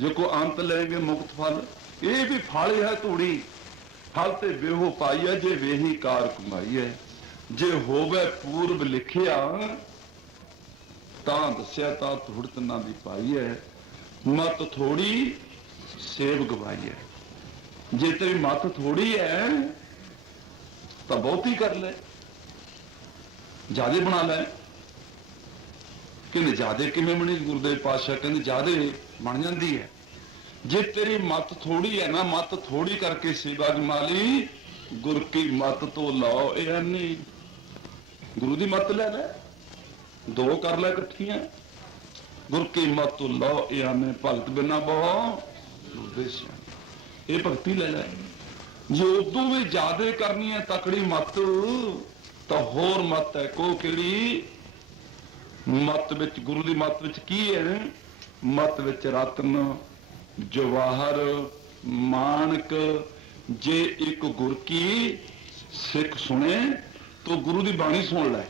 जो को अंत लेंगे मुक्त फल, ये भी फल है तूड़ी। फल ते बेहो पाई है, जे वेही कार कमाई है। जे होवे पूर्व लिखिया, तां दस्या तां थुड़त ना दी पाई है। मत थोड़ी सेव गवाई है। जे तेरी मत थोड़ी है तो बहुती कर ले, ज्यादा बना ले। कहते ज्यादा किमें बनी? गुरुदेव पातशाह कहते ज्यादा बन जाती है। जे तेरी मत थोड़ी है ना, मत थोड़ी करके सेवा जमा ली, गुर की मत तो लो ये नहीं। गुरु की मत ले ले, दो कर ले इकट्ठियां। गुर की मत तो लो ये नहीं, भगत बिना बहु ये भगती ले ले। जे उदू भी ज्यादा करनी है तकड़ी मत, तो होर मत है को किहड़ी? मत विच गुरु की मत विच की है? मत विच रतन जवाहर मानक। जे एक गुर की सिख सुने तो गुरु की बाणी सुन ले।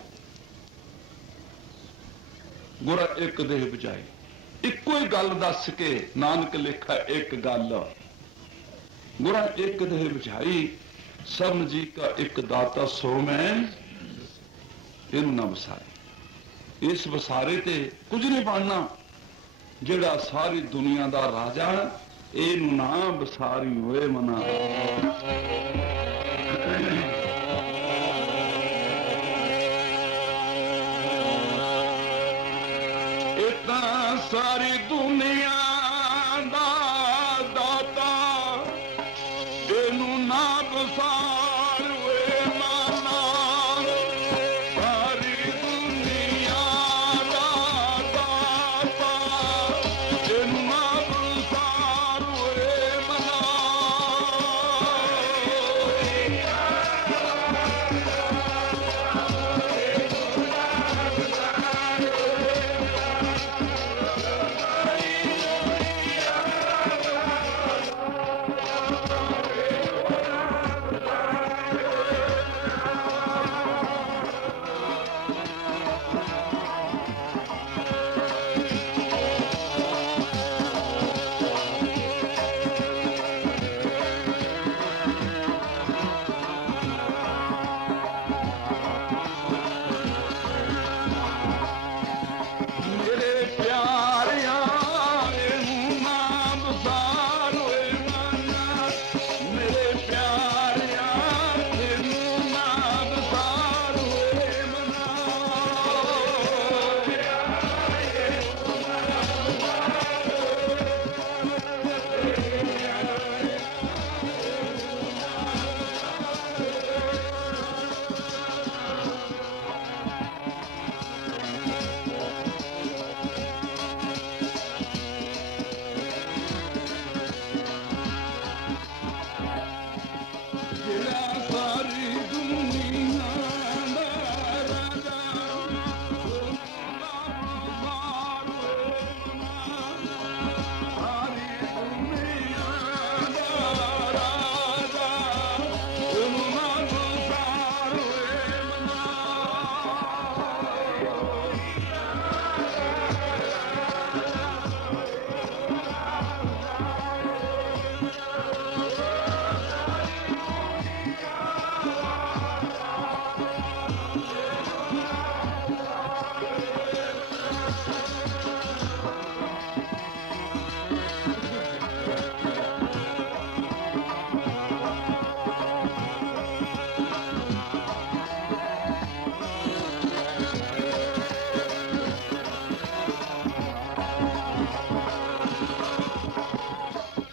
गुरा एक देह बजाए, इको ही गल दस के नानक लिखा एक गल। गुरा एक देह बजाई, सबन जी का एक दाता सो मैं इनू ना वसारे। इस वसारे ते कुछ नहीं बनना। जेड़ा सारी दुनिया दा राजा, इनू ना वसारी होए मना। इतना सारी दुनिया दा दाता, इनू ना वसार होए मना। सारी दुनिया दा दाता, इनू ना वसार होए मना।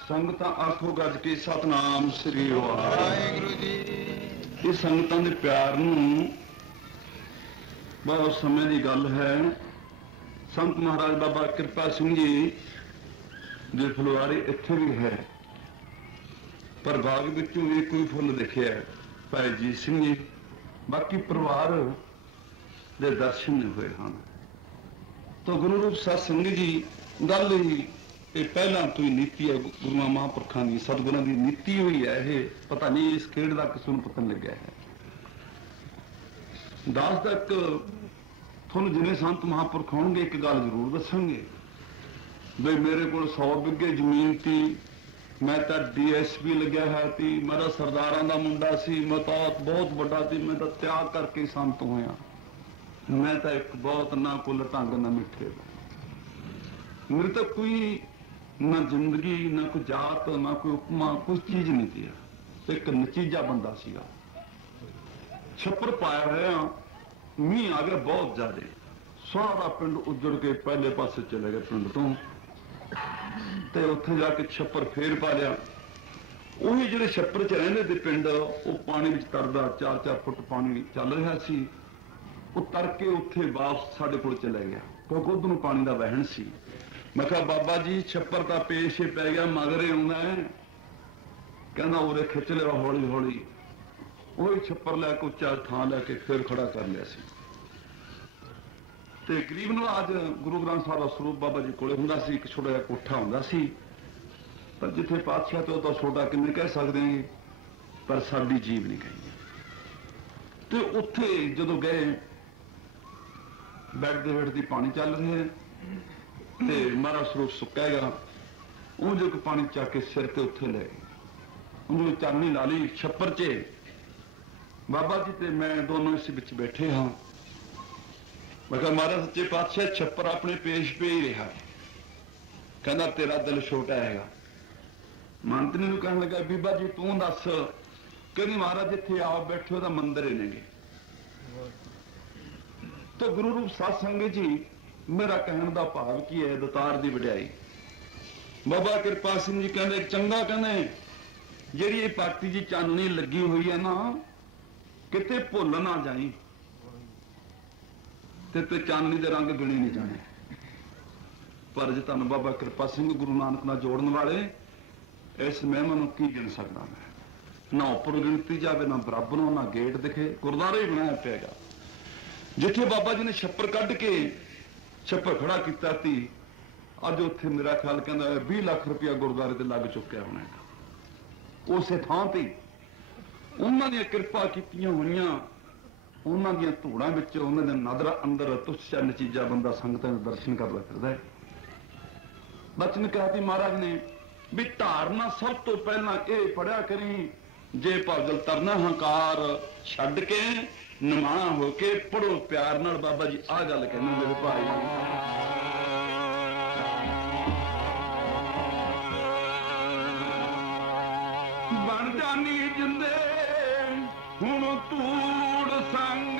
संगतां आखो गज के सतनाम श्री वाहिगुरू जी। इस संगतां दे प्यार नूं बहुत समय की गल है। संत महाराज बाबा कृपा सिंह जी दे फुलवारी इत्थे भी है, पर बाग विचों भी कोई फुल दिखिया भाई जीत सिंह जी। बाकी परिवार दे दर्शन नहीं हुए हैं। तो गुरु रूप सत्संग जी गल ही ये पहला तो ही नीति है गुरुआ महापुरखों की, सतगुरों की नीति हुई है। ये पता नहीं इस खेड का किसी को पता लग्या है। दास तक थोड़ा जिन्हें संत महापुरख होंगे एक गल जरूर दसेंगे बई मेरे को 100 बिघे जमीन थी, मैं तो DSP लग्या है थी, मेरा सरदारां दा मुंडा सी, मैं तो बहुत बड़ा थी, मैं तो त्याग करके संत होया। मैं तो एक बहुत ना कुल ढंग ना मिठे, मेरे तो कोई ना जिंदगी ना कोई जात ना कोई उपमा कोई चीज नहीं थी, एक नचीजा बंदा सीगा। छप्पर पाया होया, मीह आ गया बहुत ज्यादा, सारा पिंड उजड़ के पहले पासे चले गए पिंड तो, ते उत्थे जाके छप्पर फेर पा लिया। ਉਹੀ ਜਿਹੜੇ ਛੱਪਰ ਚ ਰਹਿੰਦੇ ਤੇ ਪਿੰਡ, ਉਹ ਪਾਣੀ ਵਿੱਚ ਤਰਦਾ 4-4 ਫੁੱਟ ਪਾਣੀ ਚੱਲ ਰਿਹਾ ਸੀ। ਉਹ ਤਰ ਕੇ ਉੱਥੇ ਵਾਪਸ ਸਾਡੇ ਕੋਲ ਚਲੇ ਗਿਆ, ਕਿਉਂਕਿ ਉਧਰ ਨੂੰ ਪਾਣੀ ਦਾ ਵਹਿਣ ਸੀ। ਮੈਂ ਕਿਹਾ ਬਾਬਾ ਜੀ ਛੱਪਰ ਤਾਂ ਪੇਸ਼ ਹੀ ਪੈ ਗਿਆ, ਮਗਰੇ ਆਉਂਦਾ ਹੈ। ਕਹਿੰਦਾ ਉਰੇ ਖਿੱਚ ਲਿਆ ਹੌਲੀ ਹੌਲੀ। ਉਹੀ ਛੱਪਰ ਲੈ ਕੇ ਉੱਚਾ ਥਾਂ ਲੈ ਕੇ ਫਿਰ ਖੜਾ ਕਰ ਲਿਆ ਸੀ। ਤੇ ਗਰੀਬ ਨਵਾਜ ਗੁਰੂ ਗ੍ਰੰਥ ਸਾਹਿਬ ਦਾ ਸਰੂਪ ਬਾਬਾ ਜੀ ਕੋਲੇ ਹੁੰਦਾ ਸੀ, ਇੱਕ ਛੋਟਾ ਜਿਹਾ ਕੋਠਾ ਹੁੰਦਾ ਸੀ, ਪਰ ਜਿੱਥੇ ਪਾਤਸ਼ਾਹ ਤੋਂ ਤਾਂ ਛੋਟਾ ਕਿਵੇਂ ਕਹਿ ਸਕਦੇ ਹਾਂ, ਪਰ ਸਾਡੀ ਜੀਵ ਨਹੀਂ ਕਹੀ। ਤੇ ਉੱਥੇ ਜਦੋਂ ਗਏ, ਬੈਠਦੇ ਬੈਠਦੇ ਪਾਣੀ ਚੱਲ ਰਿਹਾ ਤੇ ਮਹਾਰਾਜ ਸਰੂਪ ਸੁੱਕਾ ਹੈਗਾ, ਉਹ ਜੋ ਕਿ ਪਾਣੀ ਚੱਕ ਕੇ ਸਿਰ ਤੇ ਉੱਥੇ ਲੈ ਗਏ, ਉਹਨੂੰ ਚਾਨਣੀ ਲਾ ਲਈ ਛੱਪਰ 'ਚ। ਬਾਬਾ ਜੀ ਤੇ ਮੈਂ ਦੋਨੋਂ ਇਸ ਵਿੱਚ ਬੈਠੇ ਹਾਂ। ਮੈਂ ਕਿਹਾ ਮਹਾਰਾਜ ਸੱਚੇ ਪਾਤਸ਼ਾਹ ਛੱਪਰ ਆਪਣੇ ਪੇਸ਼ ਪੇ ਹੀ ਰਿਹਾ। ਕਹਿੰਦਾ ਤੇਰਾ ਦਿਲ ਛੋਟਾ ਹੈਗਾ। ਮੰਤਰੀ ਨੂੰ ਕਹਿਣ ਲੱਗਾ ਬੀਬਾ ਜੀ ਤੂੰ ਦੱਸ। ਕਹਿੰਦੀ ਮਹਾਰਾਜ ਜਿੱਥੇ ਆਪ ਬੈਠੇ ਉਹਦਾ ਮੰਦਿਰ ਹੀ ਨੇਗੇ। ਤੇ ਗੁਰੂ ਰੂਪ ਸਾਧ ਸੰਗਤ ਜੀ, ਮੇਰਾ ਕਹਿਣ ਦਾ ਭਾਵ ਕੀ ਹੈ, ਦਤਾਰ ਦੀ ਵਡਿਆਈ। ਬਾਬਾ ਕਿਰਪਾ ਸਿੰਘ ਜੀ ਕਹਿੰਦੇ ਚੰਗਾ, ਕਹਿੰਦੇ ਜਿਹੜੀ ਇਹ ਪਾਰਟੀ ਜੀ ਚਾਨਣੀ ਲੱਗੀ ਹੋਈ ਹੈ ਨਾ, ਕਿਤੇ ਭੁੱਲ ਨਾ ਜਾਈ, ਤੇ ਚਾਨਣੀ ਦੇ ਰੰਗ ਗਿਣੇ ਨਹੀਂ ਜਾਣੇ। ਪਰ ਜੇ ਤੁਹਾਨੂੰ ਬਾਬਾ ਕਿਰਪਾ ਸਿੰਘ ਗੁਰੂ ਨਾਨਕ ਨਾਲ ਜੋੜਨ ਵਾਲੇ, ਇਸ ਮਹਿਮਾ ਨੂੰ ਕੀ ਗਿਣ ਸਕਦਾ ਮੈਂ? ਨਾ ਉੱਪਰ ਗਿਣਤੀ ਜਾਵੇ, ਨਾ ਬਰਾਬਰ ਨੂੰ, ਨਾ ਗੇਟ ਦਿਖੇ। ਗੁਰਦੁਆਰਾ ਹੀ ਬਣਾਇਆ ਪਿਆਗਾ। ਜਿੱਥੇ ਬਾਬਾ ਜੀ ਨੇ ਛੱਪਰ ਕੱਢ ਕੇ ਛੱਪਰ ਖੜਾ ਕੀਤਾ ਸੀ, ਅੱਜ ਉੱਥੇ ਮੇਰਾ ਖਿਆਲ ਕਹਿੰਦਾ 20 ਲੱਖ ਰੁਪਇਆ ਗੁਰਦੁਆਰੇ ਤੇ ਲੱਗ ਚੁੱਕਿਆ ਹੋਣਾ। ਉਸੇ ਥਾਂ ਤੇ ਉਹਨਾਂ ਦੀਆਂ ਕਿਰਪਾ ਕੀਤੀਆਂ ਹੋਈਆਂ, ਉਹਨਾਂ ਦੀਆਂ ਧੂੜਾਂ ਵਿੱਚ, ਉਹਨਾਂ ਦੇ ਨਦਰ ਅੰਦਰ ਤੁਛ ਚੰਨ ਚੀਜ਼ਾਂ ਬੰਦਾ ਸੰਗਤਾਂ ਦੇ ਦਰਸ਼ਨ ਕਰਦਾ ਫਿਰਦਾ ਹੈ। ਬਚਨ ਕਿਹਾ ਸੀ ਮਹਾਰਾਜ ਨੇ ਵੀ ਧਾਰਨਾ ਸਭ ਤੋਂ ਪਹਿਲਾਂ ਇਹ ਪੜਿਆ ਕਰੀ, ਜੇ ਭਗਲ ਤਰਨਾ ਹੰਕਾਰ ਛੱਡ ਕੇ ਨਿਮਾਣਾ ਹੋ ਕੇ ਪੜੋ ਪਿਆਰ ਨਾਲ। ਬਾਬਾ ਜੀ ਆਹ ਗੱਲ ਕਹਿੰਦੇ ਮੇਰੇ ਭਾਈ। ਬਣ ਜਾਨੀ ਜਿੰਦੇ ਹੁਣ ਧੂੜ ਸੰਗ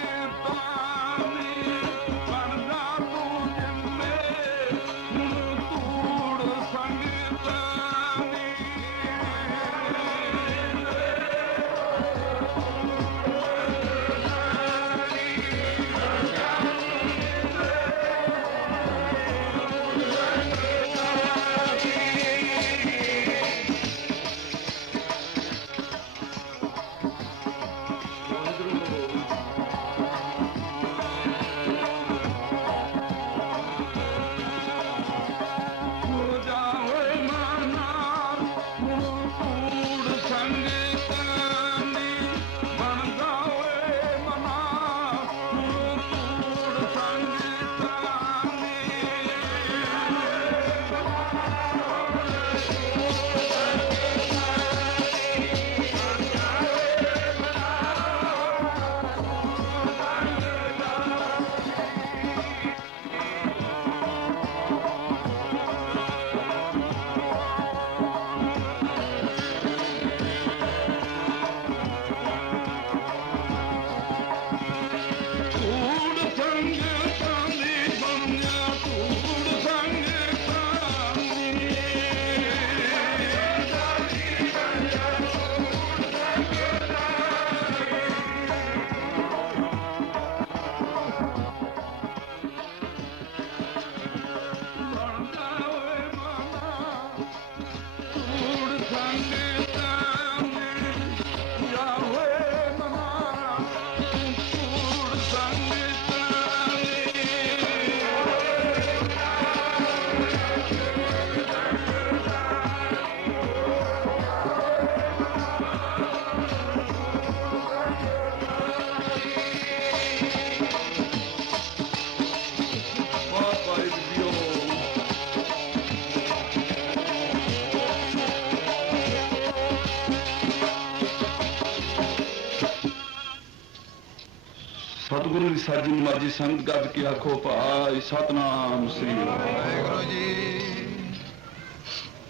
सतगुरु की साजी नमाजी संगत गज के आखो भाई सतनाम श्री वाहिगुरू जी।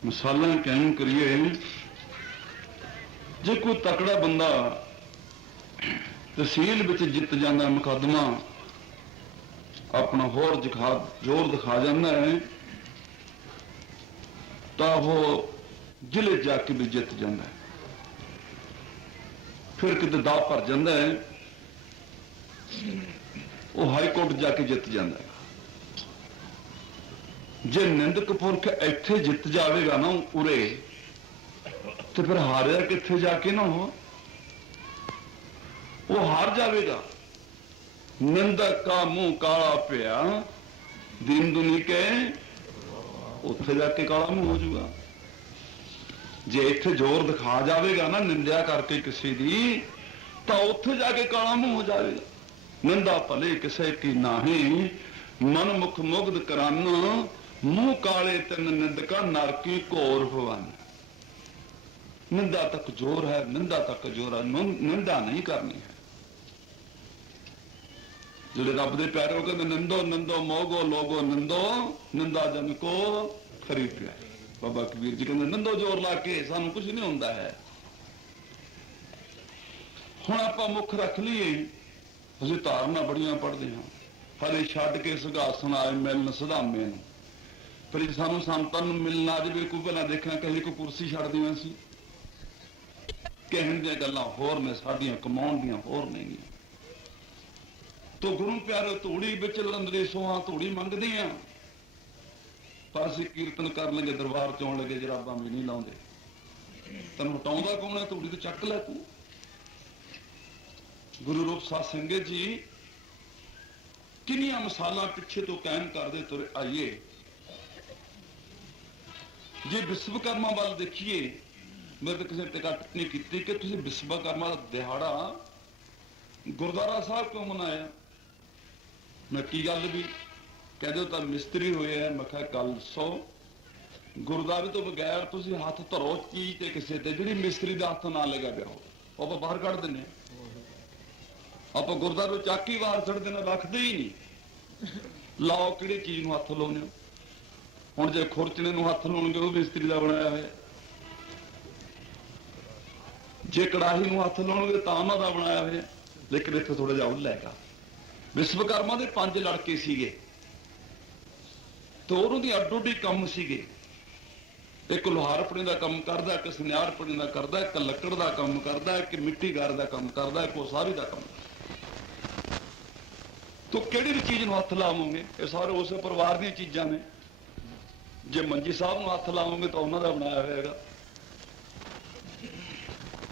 मिसालां कैं करिए, जे कोई तकड़ा बंदा तहसील विच जित जाता मुकदमा अपना होर जोर दिखा जाता है, तो वो जिले जाके भी जित जाता है। फिर किते दाव भर जाता है, वो हाईकोर्ट जाके जित जाता है। जे निंदक पुरख इत्थे जित जाएगा ना उरे, तो फिर हारिया कित्थे जाके ना वो हार जाएगा। निंदक का मुंह काला पिया दीन दुनी के, उत्थे जाके काला मुंह हो जाऊगा। जे इत्थे जोर दिखा जाएगा ना निंदा करके किसी दी, तो उत्थे जाके काला मुंह हो जाएगा। निंदा भले किसे की नाही, मन मुख मुग्ध करन, मुंह काले तिन निंदका नरकी घोर भवन। निंदा तक जोर है, निंदा तक जोर है, निंदा नहीं करनी है। जिहड़े रब दे प्यारे कहते निंदो निंदो मोगो लोगो निंदो, निंदा जन को खरीद पिया। बाबा कबीर जी कहते निंदो जोर ला के सानू कुछ नहीं होंदा है। हुण आपां मुख रख लीए, असीं धारना बड़ियां पढ़दे हां, हले छड्ड के सिंघासन आए मिलन सधामे नूं। पर सानू संतां नूं मिलना आ जावे, कोई भला देखना कहीं कोई कुर्सी छड्ड दियां सी, कहण दियां गल्लां होर ने, साडियां कमाउण दियां होर नहीं। तो गुरु प्यारे धूड़ी विच लंदरे सोहां धूड़ी मंगदे आ, पर असीं कीर्तन कर लगे दरबार च आउण लगे जराबां भी नहीं लाउंदे। तैनूं हटाउंदा कौन है? धूड़ी तो चक लै तूं। गुरु रूप साध संगत जी किनियां मिसालां पिछे तो कायम करदे तुरे आइए। जे विश्वकर्मा वाल देखिए, मैं तो किसी टिका टिप्पणी की कि तुसीं विश्वकर्मा का दिहाड़ा गुरुद्वारा साहब क्यों मनाया? मैं की गल भी कहते तो मिस्त्री हुए है। मैं कहा गल सो, गुरुद्वारे तो बगैर तुसीं हथ धरो चीज ते किसी ते जिहड़ी मिस्त्री का हथ ना लगा पिया हो आप बाहर कढ़ दिंदे। आप गुरुद्वारे चाकी बाहर छड़ देना, रखते ही नहीं। लाओ किहड़ी चीज नूं हथ लाउने हो? हुण जे खुरचने नूं हथ लाउणगे वो मिस्त्री का बनाया होया, जे कड़ाही नूं हथ लाउणगे तां उन्हां दा बनाया होया। लेकिन इत्थे थोड़ा जिहा उल्ल हैगा। विश्वकर्मा दे 5 लड़के सीगे, तो उन्हां दी अड्डो अड्डी काम सीगे। एक लोहारपणे का काम करदा, एक सुनियारपणे का करदा, एक लकड़ का काम करदा, एक मिट्टी गार का काम करदा, एक उसारी का काम। तो किहड़ी भी चीज नूं हथ लावोगे, ये सारे उस परिवार दी चीजां ने। जे मंजी साहब नूं हथ लावोगे तो उन्हां दा बनाया होएगा,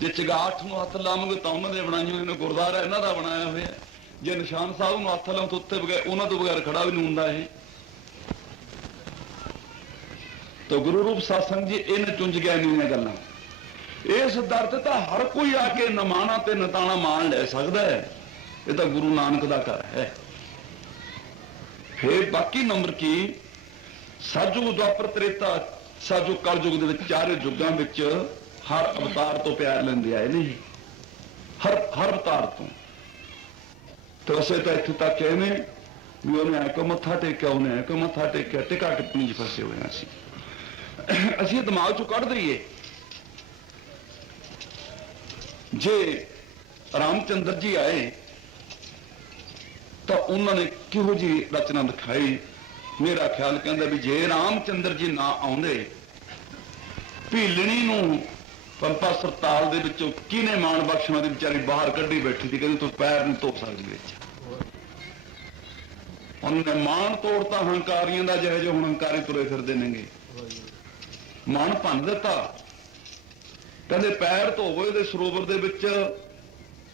जे चगाठ नूं हथ लावोगे तो उन्हां दे बनाई होए ने। गुरुद्वारा इन्हां दा बनाया होया। जे निशान साहब नूं हथ लाओ तो उत्ते बगैर उन्हां तो बगैर खड़ा भी नहीं हुंदा है। तो गुरु रूप सत्संग जी इन्हें चुंझ गया नहीं गल्लां। इस दर ते तां हर कोई आके नमाना ते नताना मान ले सकदा है। ये तो गुरु नानक दा घर है। फिर बाकी नंबर की सतयुग द्वापर त्रेता सतयुग कलयुग दे विच चारे युगां विच हर अवतार तो प्यार लेंदे आए नहीं, हर अवतार तो असें तो इत्थे तक कहने भी उन्हें आको मत्था टेकिया, उन्हें आको मत्था टेकिया, टिका टिप्पणी च फसे हुए असीं दिमाग चो कढ़ दईए। जे रामचंद्र जी आए तो उन्होंने किहो जी रचना दिखाई। मेरा ख्याल कहता भी जे रामचंद्र जी ना आउंदे, भीलनी नूं पंपा सरताल दे विचों किने मान बख्शना दी बेचारी बाहर कड्ढी बैठी थी, कहती तू पैर नहीं धो सकदी। उन्होंने मान तोड़ता हंकारियों का, जिहे जो हुण हंकारी तुरे फिरदे नेगे। मन भन दिता, कहते पैर धोवो इहदे सरोवर दे विच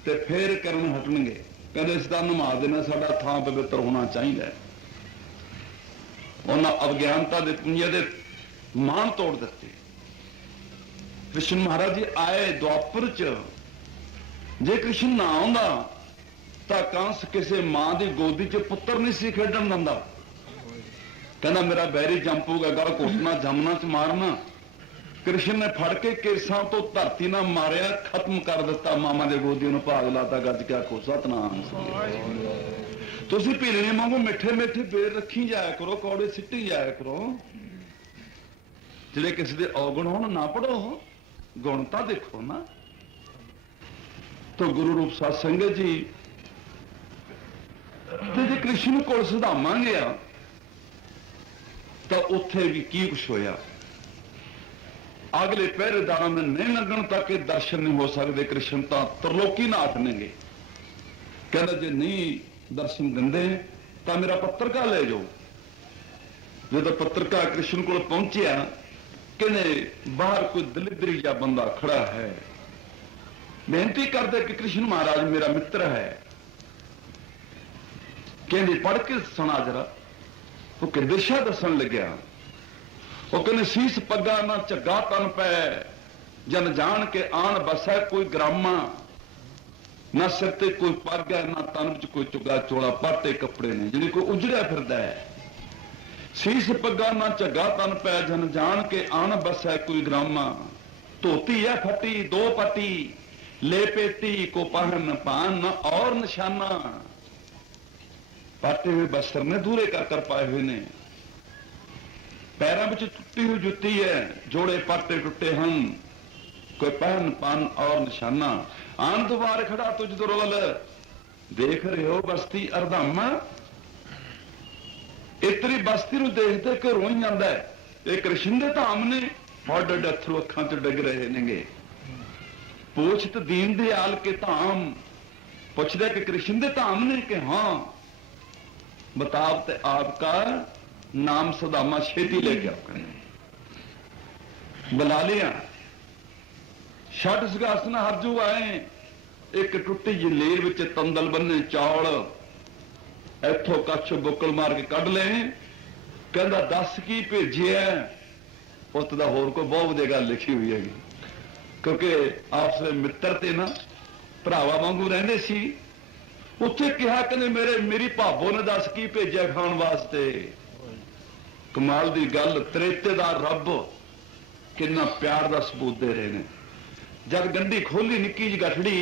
ते फिर करन हटणगे। कहते इस दा नमा देना, साडा थां पवित्र होना चाहिए। उन्हां अवज्ञानता दे पुंजे दे मान तोड़ दिते। कृष्ण महाराज जी आए द्वापर च, जे कृष्ण ना आउंदा तां कंस किसी मां की गोदी च पुत्र नहीं सी खेडण दिंदा। कहना मेरा बैरी जंप होगा, गल घुटना जमना च मारना, कृष्ण ने फड़ के केसां तो धरती ना मारिया, खत्म कर दिता, मामा दे गोदी नूं भाग लाता, गज क्या खो सतनाम। तुसीं पीलने वांगू मिठे मिठे बेर रखी जाया करो, कौड़े सिੱਟੀ जाया करो। जिहड़े किसी दे औगण होण ना पढ़ो, गुण तां देखो ना। तो गुरु रूप साध संगत जी, ते जे कृष्ण कोल सुधामा गया तो उत्थे भी की कुछ होया। अगले पहरेदारां ने नहीं लगन तक के दर्शन नहीं हो सकते। कृष्ण तो त्रिलोकी नाथ नेगे। कहता जे नहीं दर्शन दिंदे तो मेरा पत्रका ले जाओ। जो पत्रका कृष्ण को पहुंचिया, कहने बाहर कोई दलिद्री या बंदा खड़ा है, बेनती करते कि कृष्ण महाराज मेरा मित्र है, कहते पढ़ के सुना जरा। वो कि दिशा दसन लग्या। वो कहने सीस पग्गा ना झग्गा तन पै, जन जान के आन बसै कोई ग्रामा, ना सिर ते कोई पग है, ना तन च कोई चुगा चोला, पाटे कपड़े ने जिन्हें कोई उजड़िया फिरदा है। सीस पग्गा ना झग्गा तन पै, जन जान के आन बसै कोई ग्रामा, धोती है फटी दो पटी, ले पेटी को पहन पान न और निशाना। पाटे हुए बस्तर ने दूरे कर पाए हुए ने, पैरों में टुटी हुई जुत्ती है, जोड़े पाटे टुटे हैं, कोई पहन पान और निशाना। आन द्वार खड़ा तुझ दुर्बल, देख रहे हो बस्ती अरधामा। इतनी बस्ती नूं देखते कि रोई जाता है। ये कृष्ण दे धाम ने, बड़े बड़े अथरू अखां च डिग रहे नेगे। पूछत दीन दयाल के धाम, पूछते कि कृष्ण दे धाम ने कि हाँ। बतावते आपका नाम सुदामा, छेती लेके आओ। बुला लिया। छठ सगासन हरजू आए, एक टुटी जलीर विच तंदल बन्ने चौल, इथों कच्छ बुक्कल मार के कढ ले। कहंदा दस की भेजिया। पुत दा होर कोई बहुत वधिया गल लिखी हुई हैगी, क्योंकि आपस में मित्र ते ना भरावा वांगू रहिंदे सी। उत्थे कहा कहंदे मेरी भाबो ने दस की भेजिया खाण वास्ते। कमाल दी गल, त्रेते दा रब किन्ना प्यार दा सबूत दे रहे ने। जब गंढी खोली निक्की जी गठड़ी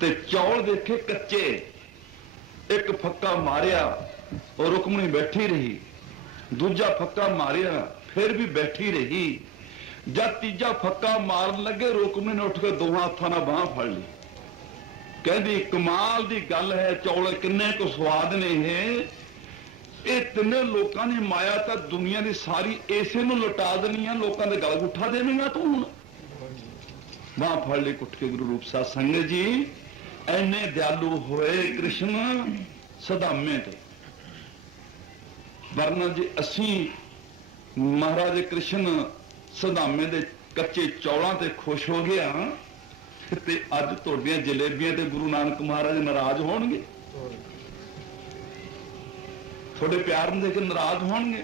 ते चौल देखे कच्चे, एक फक्का मारिया और रुकमणी बैठी रही, दूजा फक्का मारिया फिर भी बैठी रही। जब तीजा फक्का मारन लगे, रुकमणी ने उठ के दोहां हत्थां नाल बांह फड़ ली। कहती कमाल दी गल है, चौल किन्ने को स्वाद ने ये तिने लोगों की माया तो दुनिया की सारी इसे नूं लुटा देनी है, लोगों के गल उठा देगा तू हुण। बांह फड़ ली कुट के गुरु रूप साध संगत जी। इन्ने दयालु होए कृष्ण सदामे ते, वरना जी असी महाराज कृष्ण सदामे दे कच्चे चौलों ते खुश हो गया ते अज तुहाडियां जलेबियां ते गुरु नानक महाराज नाराज होणगे, थोड़े प्यार ਨੂੰ देख के नाराज होणगे।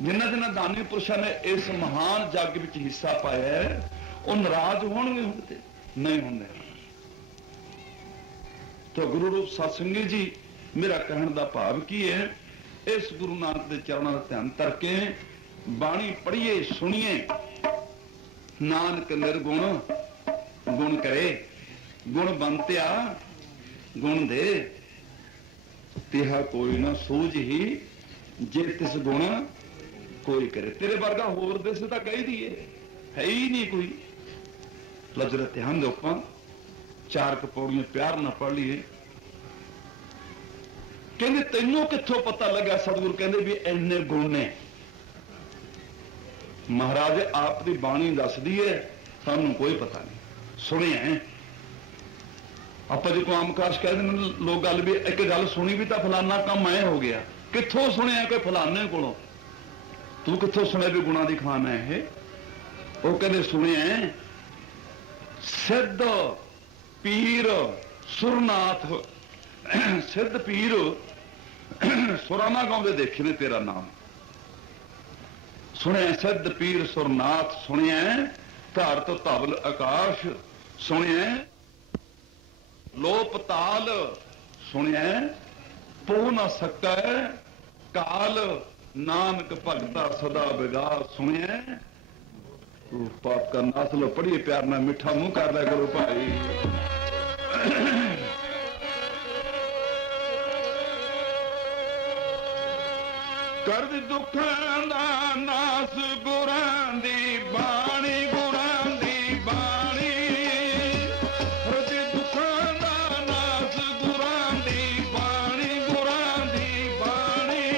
जिन्हां जिन्हां दानी पुरुषां ने इस महान जग विच हिस्सा पाया है, वो नाराज होणगे हुण ते नहीं होंदे। तो गुरु रूप साध संगत जी, मेरा कहण दा भाव की है, इस गुरु नानक दे चरणों का ध्यान करके बाणी पढ़िए सुनिए। नानक निर्गुण गुण करे, गुण बनत्या गुण दे, तिहा कोई ना सूझ ही जे तिस गुण कोई करे। तेरे वर्गा होर दिस तां कही दिए, है ही नहीं कोई। लजर ध्यान दो, आपां चार कपौड़ियां प्यार ना पढ़ लीए। कहंदे तैनूं कित्थों पता लगा? सतगुरु कहंदे भी इन्ने गुण ने। महाराज आप दी बाणी दसदी है, सानूं कोई पता नहीं। सुनिया आप जो आम काश कह दें लोग, गल भी एक गल सुनी भी तो फलाना काम मैं हो गया। कित्थों सुनिया कोई फलाने कोलों? तू कित्थों सुनिया भी गुणा दी खान है? वो कहते सुनिया सिद्ध पीर सुरनाथ, सिद्ध पीर सुराना गाँव देखे ने तेरा नाम सुनिया। सिद्ध पीर सुरनाथ सुनिया, धरत धवल आकाश सुनिया, लोप ताल सुनिया, पो न सकै काल, नानक भगता सदा विगास सुनिया। पाप का नास लो, पढ़िए प्यार ना, मिठा मुंह कर लिया करो भाई। कर दी दुखां दा नास गुरां दी बाणी, गुरां दी बाणी। कर दी दुखां दा नास गुरां दी बाणी, गुरां दी बाणी।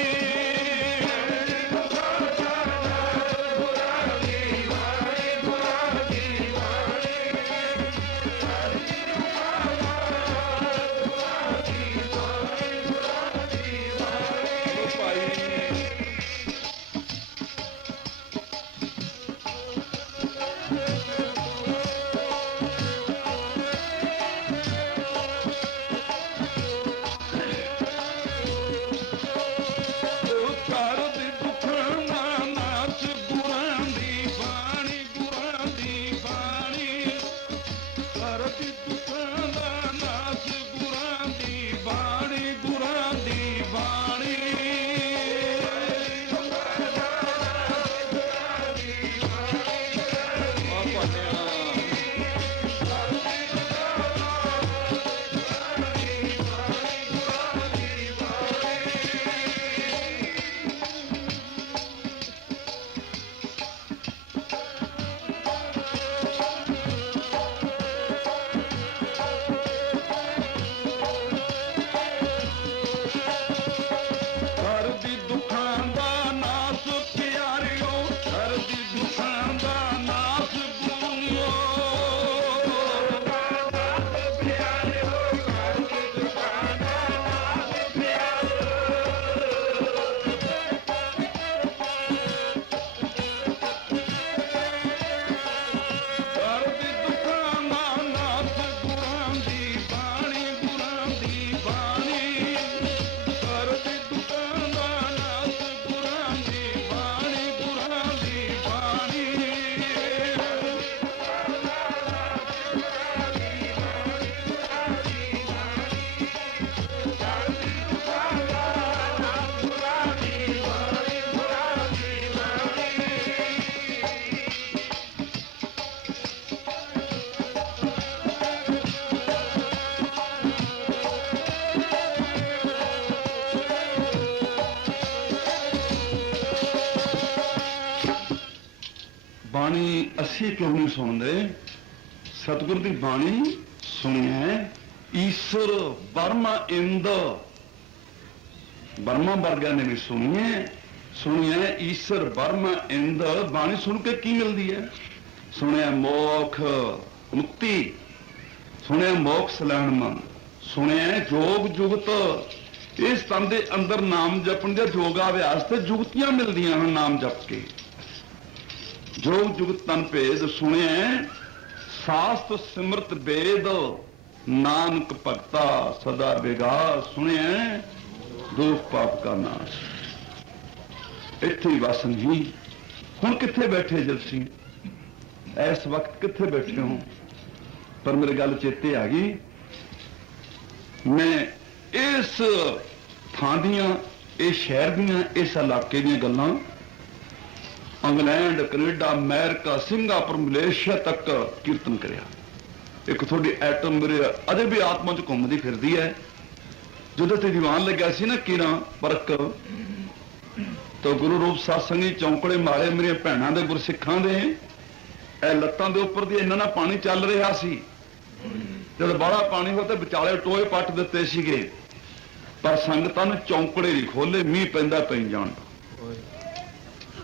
ਬਾਣੀ ਅਸੀਂ ਕਿਉਂ ਨਹੀਂ ਸੁਣਦੇ? ਸਤਿਗੁਰ ਦੀ ਬਾਣੀ ਸੁਣੀਏ। ਈਸ਼ਰ ਬਰਮਾ ਇੰਦ, ਬਰਮਾ ਵਰਗਿਆਂ ਨੇ ਵੀ ਸੁਣੀਏ ਈਸ਼ਰ ਬਰਮਾ ਇੰਦ। ਬਾਣੀ ਸੁਣ ਕੇ ਕੀ ਮਿਲਦੀ ਹੈ? ਸੁਣਿਆ ਮੋਖ ਮੁਕਤੀ, ਸੁਣਿਆ ਮੋਕਸ ਲੈਣ ਮਨ, ਸੁਣਿਆ ਜੋਗ ਜੁਗਤ। ਇਸ ਤਨ ਦੇ ਅੰਦਰ ਨਾਮ ਜਪਣ ਦੇ ਯੋਗਾ ਅਭਿਆਸ ਤੇ ਜੁਗਤੀਆਂ ਮਿਲਦੀਆਂ ਹਨ ਨਾਮ ਜਪ ਕੇ। ਜੋਗ ਜੁਗਤ ਤਨ ਭੇਦ ਸੁਣਿਆ, ਸਾਸਤ ਸਿਮਰਤ ਵੇਦ, ਨਾਨਕ ਭਗਤਾ ਸਦਾ ਬਿਗਾਸ। ਸੁਣਿਆ ਦੁਖ ਪਾਪ ਕਾ ਨਾਸ਼। ਇੱਥੇ ਹੀ ਵਸ ਨਹੀਂ। ਹੁਣ ਕਿੱਥੇ ਬੈਠੇ ਜਲਸੀ? ਇਸ ਵਕਤ ਕਿੱਥੇ ਬੈਠੇ ਹੋ? ਪਰ ਮੇਰੀ ਗੱਲ ਚੇਤੇ ਆ ਗਈ। ਮੈਂ ਇਸ ਥਾਂ ਦੀਆਂ, ਇਸ ਸ਼ਹਿਰ ਦੀਆਂ, ਇਸ ਇਲਾਕੇ ਦੀਆਂ ਗੱਲਾਂ England, Canada, America, Singapore, Malaysia ਤੱਕ ਕੀਰਤਨ ਕਰਿਆ। ਇੱਕ ਤੁਹਾਡੀ ਐਟਮ ਮੇਰੇ ਅਜੇ ਵੀ ਆਤਮਾ 'ਚ ਘੁੰਮਦੀ ਫਿਰਦੀ ਹੈ। ਜਦੋਂ ਤੇ ਦੀਵਾਨ ਲੱਗਿਆ ਸੀ ਨਾ ਕੀਰਾਂ ਪਰਕ, ਤਾਂ ਗੁਰੂ ਰੂਪ ਸਤਸੰਗੀ ਚੌਂਕੜੇ ਮਾਰੇ ਮੇਰੀਆਂ ਭੈਣਾਂ ਦੇ, ਗੁਰਸਿੱਖਾਂ ਦੇ। ਇਹ ਲੱਤਾਂ ਦੇ ਉੱਪਰ ਦੀ ਇੰਨਾ ਨਾ ਪਾਣੀ ਚੱਲ ਰਿਹਾ ਸੀ। ਜਦ ਬੜਾ ਪਾਣੀ ਹੋ ਤੇ ਵਿਚਾਲੇ ਟੋਏ ਪੱਟ ਦਿੱਤੇ ਸੀਗੇ, ਪਰ ਸੰਗਤਾਂ ਨੂੰ ਚੌਂਕੜੇ ਨਹੀਂ ਖੋਲੇ, ਮੀਂਹ ਪੈਂਦਾ ਪਈ ਜਾਣ।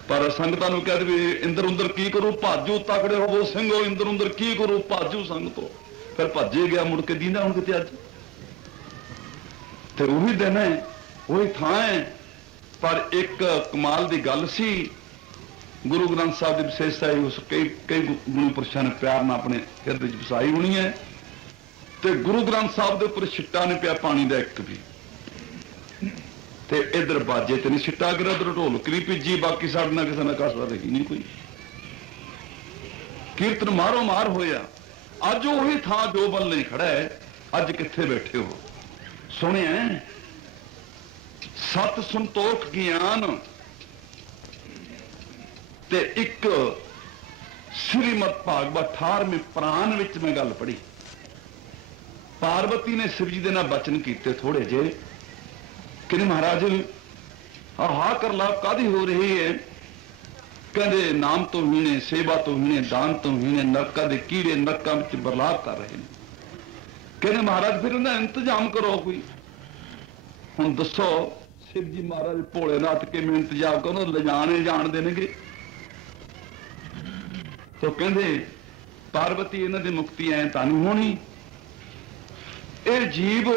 ਪਰ ਸੰਗਤਾਂ ਨੂੰ ਕਹਿ ਵੀ ਇੰਦਰ ਉੰਦਰ ਕੀ ਕਰੂ, ਭਾਜੂ ਤਕੜੇ ਹੋਵੋ ਸਿੰਘੋ, ਇੰਦਰ ਉੰਦਰ ਕੀ ਕਰੂ, ਭਾਜੂ ਸੰਗਤੋ। ਫਿਰ ਭੱਜੇ ਗਿਆ, ਮੁੜ ਕੇ ਦੀਂਦਾ ਹੁਣ ਕਿਤੇ। ਅੱਜ ਤੇ ਉਹੀ ਦਿਨ ਹੈ, ਉਹੀ ਥਾਂ ਹੈ। ਪਰ ਇੱਕ ਕਮਾਲ ਦੀ ਗੱਲ ਸੀ, ਗੁਰੂ ਗ੍ਰੰਥ ਸਾਹਿਬ ਦੀ ਵਿਸ਼ੇਸ਼ਤਾ ਹੀ ਉਸ ਕਈ ਗੁਰੂ ਪੁਰਸ਼ਾਂ ਨੇ ਪਿਆਰ ਨਾਲ ਆਪਣੇ ਹਿਰਦੇ 'ਚ ਵਸਾਈ ਹੋਣੀ ਹੈ। ਤੇ ਗੁਰੂ ਗ੍ਰੰਥ ਸਾਹਿਬ ਦੇ ਉੱਪਰ ਛਿੱਟਾ ਨਹੀਂ ਪਿਆ ਪਾਣੀ ਦਾ ਇੱਕ ਵੀ। ਤੇ ਇਧਰ ਬਾਜੇ ਤੇ ਨਹੀਂ ਛਿੱਟਾ ਗਿਰਿਆ, ਉਧਰ ਢੋਲਕ ਨਹੀਂ ਭਿੱਜੀ। ਬਾਕੀ ਸਾਡੇ ਨਾਲ ਕਿਸੇ ਨਾਲ ਕਸਦਾ ਰਹੀ ਨਹੀਂ ਕੋਈ। ਕੀਰਤਨ ਮਾਰੋ ਮਾਰ ਹੋਇਆ। ਅੱਜ ਉਹੀ ਥਾਂ ਜੋ ਬਲ ਨਹੀਂ ਖੜਾ ਹੈ। ਅੱਜ ਕਿੱਥੇ ਬੈਠੇ ਹੋ? ਸੁਣਿਆ ਸਤ ਸੰਤੋਖ ਗਿਆਨ ਤੇ ਇੱਕ श्रीमद भागवत 18वें प्राण विच मैं गल पढ़ी। पार्वती ने शिव जी दे नाल बचन कीते थोड़े जे कि महाराज हा कर ला कादी हो रही है। कहते नाम तो हीने, सेवा तो हीने, दान तो हीने, नरका दे कीड़े नरका विच बरलाव कर रहे हैं। कहते महाराज फिर इन्हें इंतजाम करो कोई। हुण दसो शिव जी महाराज भोलेनाथ के में इंतजाम करो, ले जाने जान देंगे। तो कहते पार्वती इन्हां दी मुक्ति ऐ तां नहीं होनी। ये जीव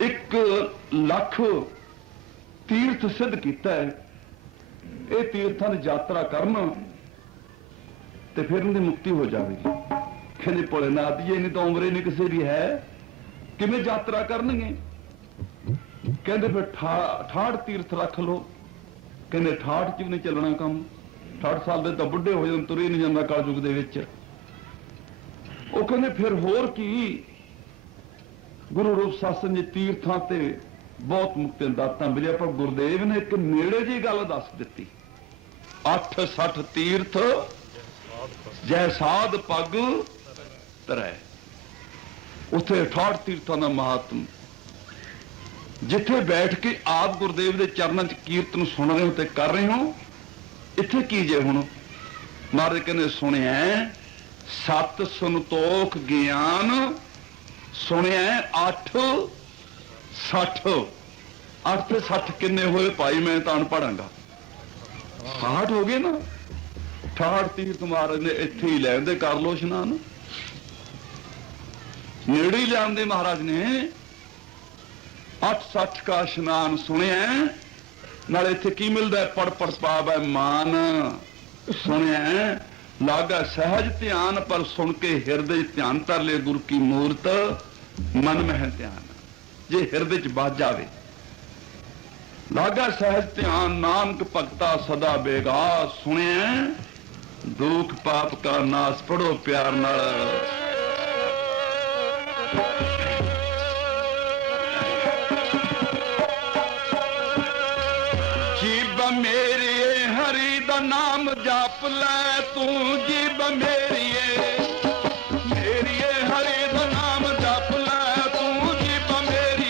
1,00,000 तीर्थ सिद्ध किया है, ये तीर्थां की यात्रा करन ते फिर उनकी मुक्ति हो जाएगी। कहते भोलेनाथ जी इन्नी तो उम्र ही नहीं किसी भी है, किवें यात्रा करनगे। कहते फिर 68 तीर्थ रख लो। कहते 68 च भी नहीं चलना काम, 68 साल दे तो बुढ़े हो जाते, तुरे नहीं जाता कलयुग दे विच। वो कहते फिर होर की गुरु रूप शासन जी तीर्थां ते बहुत मुक्ति दातां मिले, पर गुरुदेव ने एक नेड़े जी गल दस दी। 8-60 तीर्थ जै साध पग तरै। उत्थे 68 तीर्थां दा महात्म, जिथे बैठ के आप गुरुदेव के चरणों च कीर्तन सुन रहे हो ते कर रहे हो, इत्थे की जे हुण महाराज कहने सुनिया सत संतोख ज्ञान, सुनिया 8-60। 8 ते 60 किन्ने होए भाई, मैं तो अनपढ़ांगा। 60 हो गए ना। 68 तीर्थ महाराज ने इत्थे ही लैंदे, कर लो इशनान, नेड़े ही लियांदे महाराज ने। 8-60 का इशनान सुनिया, नाले इत्थे की मिलदा है, पढ़ पढ़ पावै मान। सुनिया लागा सहज ध्यान, पर सुन के हिरदे ध्यान कर ले गुरु की मूरत, मन में है ध्यान। जे हिरदे च बस जावे लागा सहज ध्यान, नानक भगता सदा बेगा। सुनिया दुख पाप का नाश, पढ़ो प्यार नाल। जीब मेरी हरि दा नाम जाप लै तू, जीब मेरी हरि दा नाम जाप लै तू, जीब मेरी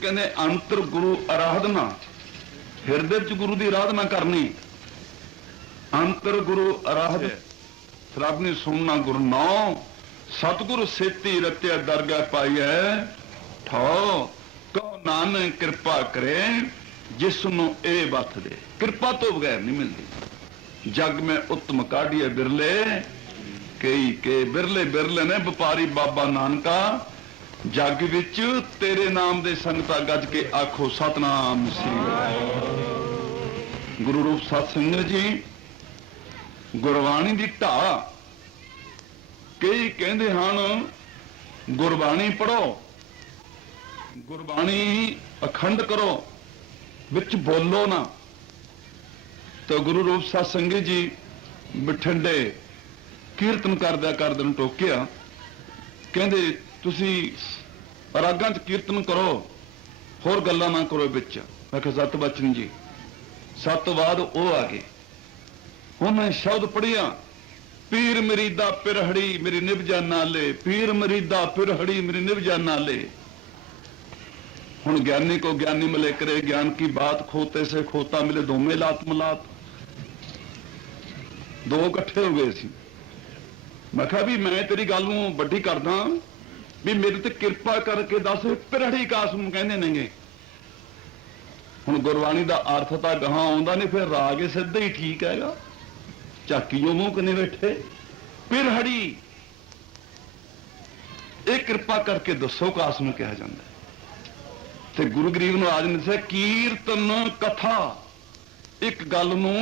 कहने अंतर गुरु आराधना, हिरदे च गुरु की आराधना करनी। अंतर गुरु आराधना श्रावणी सुनना गुरु नौ, सतगुरु सेती रत्या दरगाह पाइए ठो। कहो नानक कृपा करे जिसनु ए बथ दे, कृपा तो बगैर नहीं मिलती। जग में उत्तम काढ़िए बिरले, कई के बिरले बिरले ने व्यापारी बाबा नानका। जग विच तेरे नाम दे संगता गज के आखो सतनाम श्री वाहिगुरू। गुरु रूप सत्संग जी गुरबाणी दी ढा। कई कहते हैं गुरबाणी पढ़ो, गुरबाणी अखंड करो, विच बोलो ना। तो गुरु रूप सत्संग जी बठिंडे कीर्तन करदे टोकिया, कहते तुसी रागां च कीर्तन करो, होर गल्लां ना करो बिच। मैं कहा सत बचन जी, सत बाद वो आ गए। ਹੁਣ ਮੈਂ ਸ਼ਬਦ ਪੜ੍ਹਿਆ, ਪੀਰ ਮਰੀਦਾ ਪਿਰਹੜੀ ਮੇਰੀ ਨਿਭ ਜਾਨਾ ਲੈ, ਪੀਰ ਮਰੀਦਾ ਪਿਰਹੜੀ ਮੇਰੀ ਨਿਭ ਜਾਨਾ ਲੈ। ਹੁਣ ਗਿਆਨੀ को ज्ञानी मिले करे ज्ञान की बात, खोते से खोता मिले दो में लात मलात। दो इकट्ठे हो गए सी। मैं कहा भी मैं तेरी गल नूं वड्डी करदा भी मेरे ते किरपा करके दस पिरहड़ी कास नूं कहंदे नेगे। हुण गुरबाणी दा अर्थ तां गाहां आउंदा नहीं, फिर राग ही सिद्धा ही ठीक हैगा। झाकीओ मूंह कने बैठे पिरहड़ी, ਇਹ ਕਿਰਪਾ ਕਰਕੇ ਦੱਸੋ ਕਾਸ ਨੂੰ ਕਿਹਾ ਜਾਂਦਾ। ਤੇ ਗੁਰੂ ਗਰੀਬ ਨਵਾਜ ਨੇ ਦੱਸਿਆ ਕੀਰਤਨ ਕਥਾ। ਇੱਕ ਗੱਲ ਨੂੰ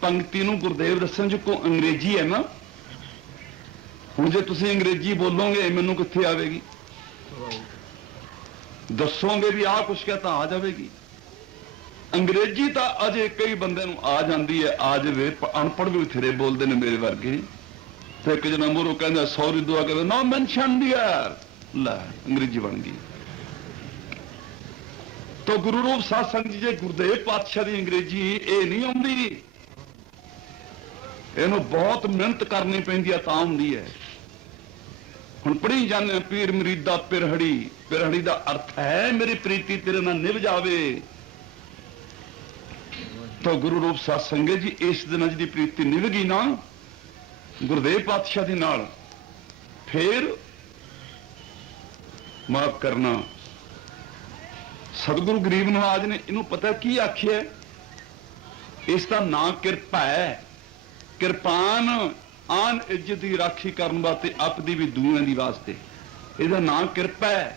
ਪੰਕਤੀ ਨੂੰ ਗੁਰਦੇਵ ਦੱਸਣ ਚ ਕੋ ਅੰਗਰੇਜ਼ੀ ਹੈ ਨਾ, ਹੁਣ ਜੇ ਤੁਸੀਂ ਅੰਗਰੇਜ਼ੀ ਬੋਲੋਗੇ ਮੈਨੂੰ ਕਿੱਥੇ ਆਵੇਗੀ, ਦੱਸੋਗੇ ਵੀ ਆਹ ਕੁਛ ਕਹਤਾ ਆ ਜਾਵੇਗੀ। ਅੰਗਰੇਜ਼ੀ ਤਾਂ ਅਜੇ ਕਈ ਬੰਦੇ ਨੂੰ ਆ ਜਾਂਦੀ ਹੈ, ਆ ਜਾਵੇ, ਅਨਪੜ੍ਹ ਵੀ ਬਥੇਰੇ ਬੋਲਦੇ ਨੇ ਮੇਰੇ ਵਰਗੇ। ਤੇ ਇੱਕ ਜਣਾ ਮੂਹਰੋਂ ਕਹਿੰਦਾ ਸੌਰੀ ਦੁਆ ਕਹਿੰਦਾ ਨੋ ਮੈਂਸ਼ਨ ਯਾਰ, ਲੈ ਅੰਗਰੇਜ਼ੀ ਬਣ ਗਈ। तो गुरु रूप सत्संग जी, गुरुदेव पातशाह की अंग्रेजी ये नहीं आती, इन्हों बहुत मेहनत करनी पैंदी है तां हुंदी है। हुण पढ़ी जाने पीर मरीदा पिरहड़ी, पिरहड़ी का अर्थ है मेरी प्रीति तेरे नाल निभ जावे। तो गुरु रूप सत्संग जी इस दिन जी प्रीति निभ गई ना गुरुदेव पातशाह दी नाल, फिर माफ करना। सतगुरु गरीब नवाज ने इनू पता की आखिया, इसका नाम किरपा है। किरपान आन इज्जत की राखी करने वास्ते, अपनी भी दूसरों की वास्ते, इसका नाम किरपा है।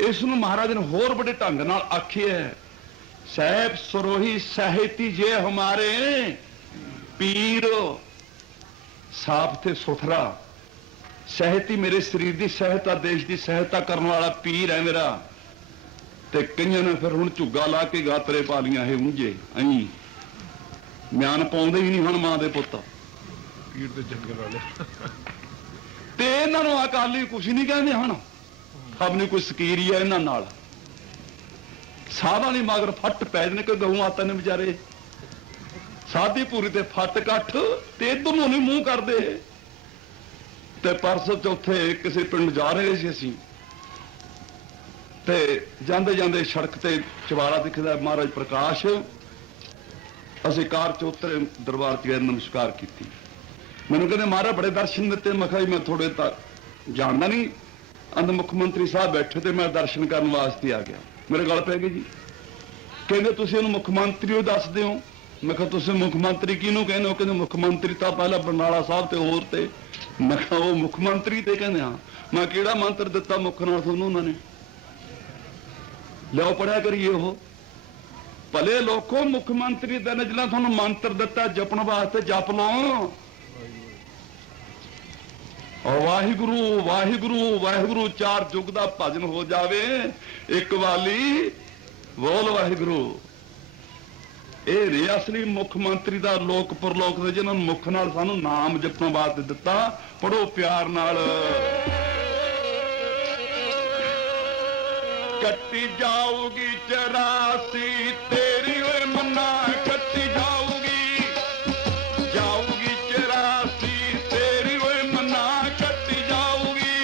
इस महाराज ने होर बड़े ढंग नाल आखिया, साहब सरोही साहिती जे हमारे पीर, साफ थे सुथरा साहिती, मेरे शरीर की सहायता, देश की सहायता करने वाला पीर है मेरा। ते कईयां ने फिर हुण झुग्गा ला के गातरे पा लिया है ऊंझे अई म्यान पाउंदे ही नहीं हन मां दे पुत्त पीर दे जंगल वाले ते इन्हां नूं अकाली कुछ नहीं कहंदे हन। अपनी कोई सकीरी है इन्हां नाल, साधा नहीं मगर फट पै जाने कि गऊ माता ने बेचारे साधी पूरी ते फट कट्ठ ते इधर नूं नहीं मूंह करदे। ते परसों चौथे किसी पिंड जा रहे सी असीं, ते जांदे जांदे सड़क ते चवारा दिखदा महाराज प्रकाश, असीं कार च उतरे, दरबार च गए, नमस्कार की। मैनूं कहंदे महाराज बड़े दर्शन दिते। मैं कहा मैं थोड़े तक जानदा नहीं, अंदर मुख्यमंत्री साहब बैठे थे, मैं दर्शन करने वास्ते आ गया। मेरे गल पै गए जी, कहंदे तुसीं इहनूं मुख्यमंत्री हो दसदे हो। मैं कहा तुसीं मुख्यमंत्री किहनूं कहंदे हो? कहंदे मुख्यमंत्री तां पहला बरनाला साहब ते होर ते। मैं कहा वो मुख्यमंत्री ते? कहंदे हां। मैं किहड़ा मंत्र दिता मुख नाल तुहानूं उन्हां ने? लियो पढ़िया करिए हो भले लोगों, मुख्यमंत्री दिन जिला थानू मंत्र दिता जपण वास्ते जप लो। वाहिगुरु वाहिगुरु वाहिगुरु चार जुग का भजन हो जावे, एक वाली बोल वाहिगुरु। ये रे असली मुख्यमंत्री का लोक परलोक दे जिन्होंने मुख नाल सानू नाम जपण वास्ते दिता। पढ़ो प्यार नाल। कट्टी जाऊगी 84 तेरी ओए मन्ना, कट्टी जाऊगी 84 तेरी ओए मन्ना, कट्टी जाऊगी।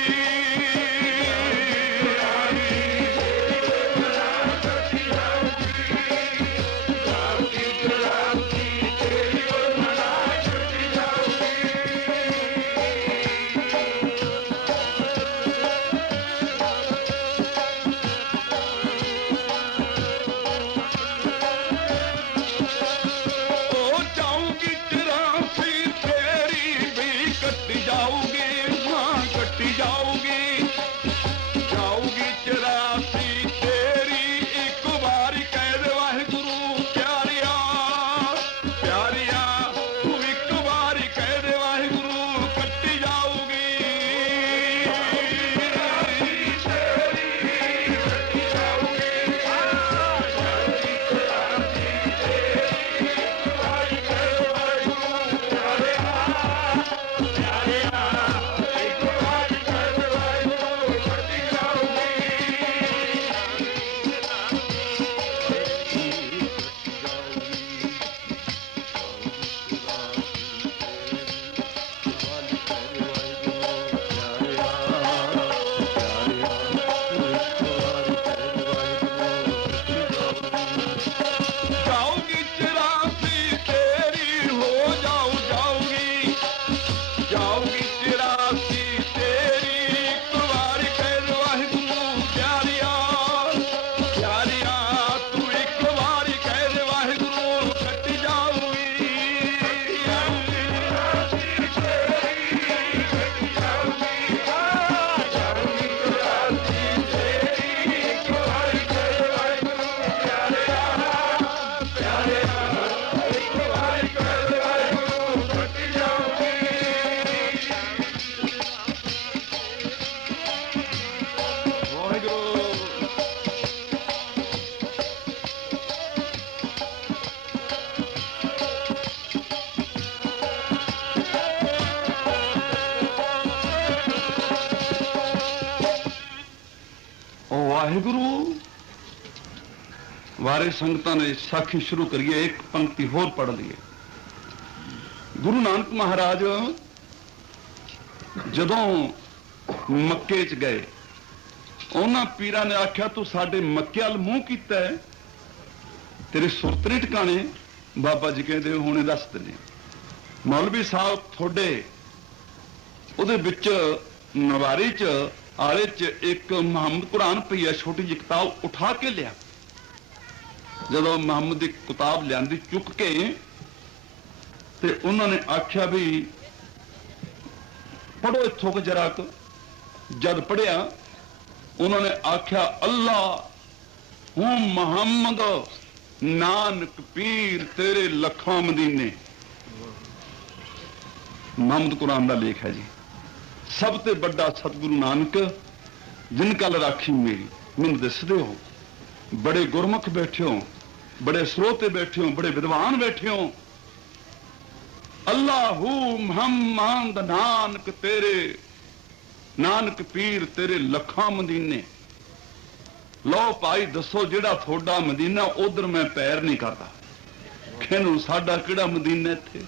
वाहिगुरु वारे संगतां ने साखी शुरू करिए। एक पंक्ति होर पढ़ लीए। गुरु नानक महाराज जदों मक्के च गए, उन्हां पीरां ने आख्या तू साडे मक्के अल मूंह कीता है, तेरे सुरत नहीं ठिकाने। बाबा जी कहते हुणे दस दिने। मौलवी साहब थोड़े उहदे विच नवारी च आले च एक मुहम्मद कुरान पई है, छोटी जी किताब उठा के लिया। जदों मुहम्मद की किताब लियांदी चुक के ते उन्होंने आख्या भी पढ़ो इत्थों को जरा। जद पढ़िया उन्होंने आख्या अल्लाह हूं मुहम्मद नानक पीर तेरे लखां मदीने। मुहम्मद कुरान का लेख है जी। सब ते बड़ा सतगुरु नानक जिन कल राखी मेरी। मैनूं दसदे हो बड़े गुरमुख बैठे हो, बड़े स्रोते बैठे हो, बड़े विद्वान बैठे हो। अल्लाहू मुहम्मद नानक तेरे नानक पीर तेरे लखां मदीने। लो भाई दसो जेड़ा थोड़ा मदीना उधर मैं पैर नहीं करता। कहनू साडा किहड़ा मदीना इत्थे?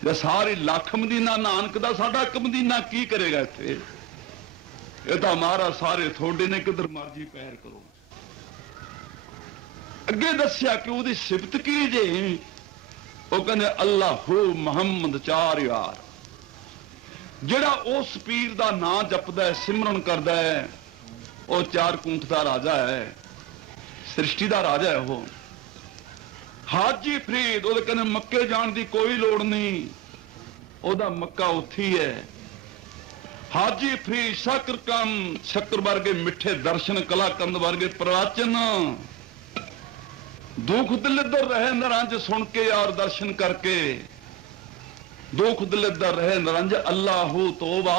जे सारी लख मदीना नानक दा, साडा एक मदीना की करेगा इत्थे? ये तो महाराज सारे थोड़े ने, किधर मर्जी पैर करो। अगे दसिया कि उसकी सिफत की जे, वो कहते अल्लाहू मुहम्मद 4 यार। जेड़ा उस पीर का नाम जपदा है, सिमरन करदा है, वो 4 कूंठ का राजा है, सृष्टि का राजा है। वो हाजी फरीद वो कहते मक्के जाने की कोई लोड़ नहीं, ओदा मक्का उत्थे ही है। हाजी फरीद शक्कर कम शक्कर वर्गे मिठे दर्शन, कलाकंद वर्गे प्रवचन, दुख दिलदर रहे नरंज सुन के और दर्शन करके। दुख दिलदर रहे नरंज अल्लाहू तोबा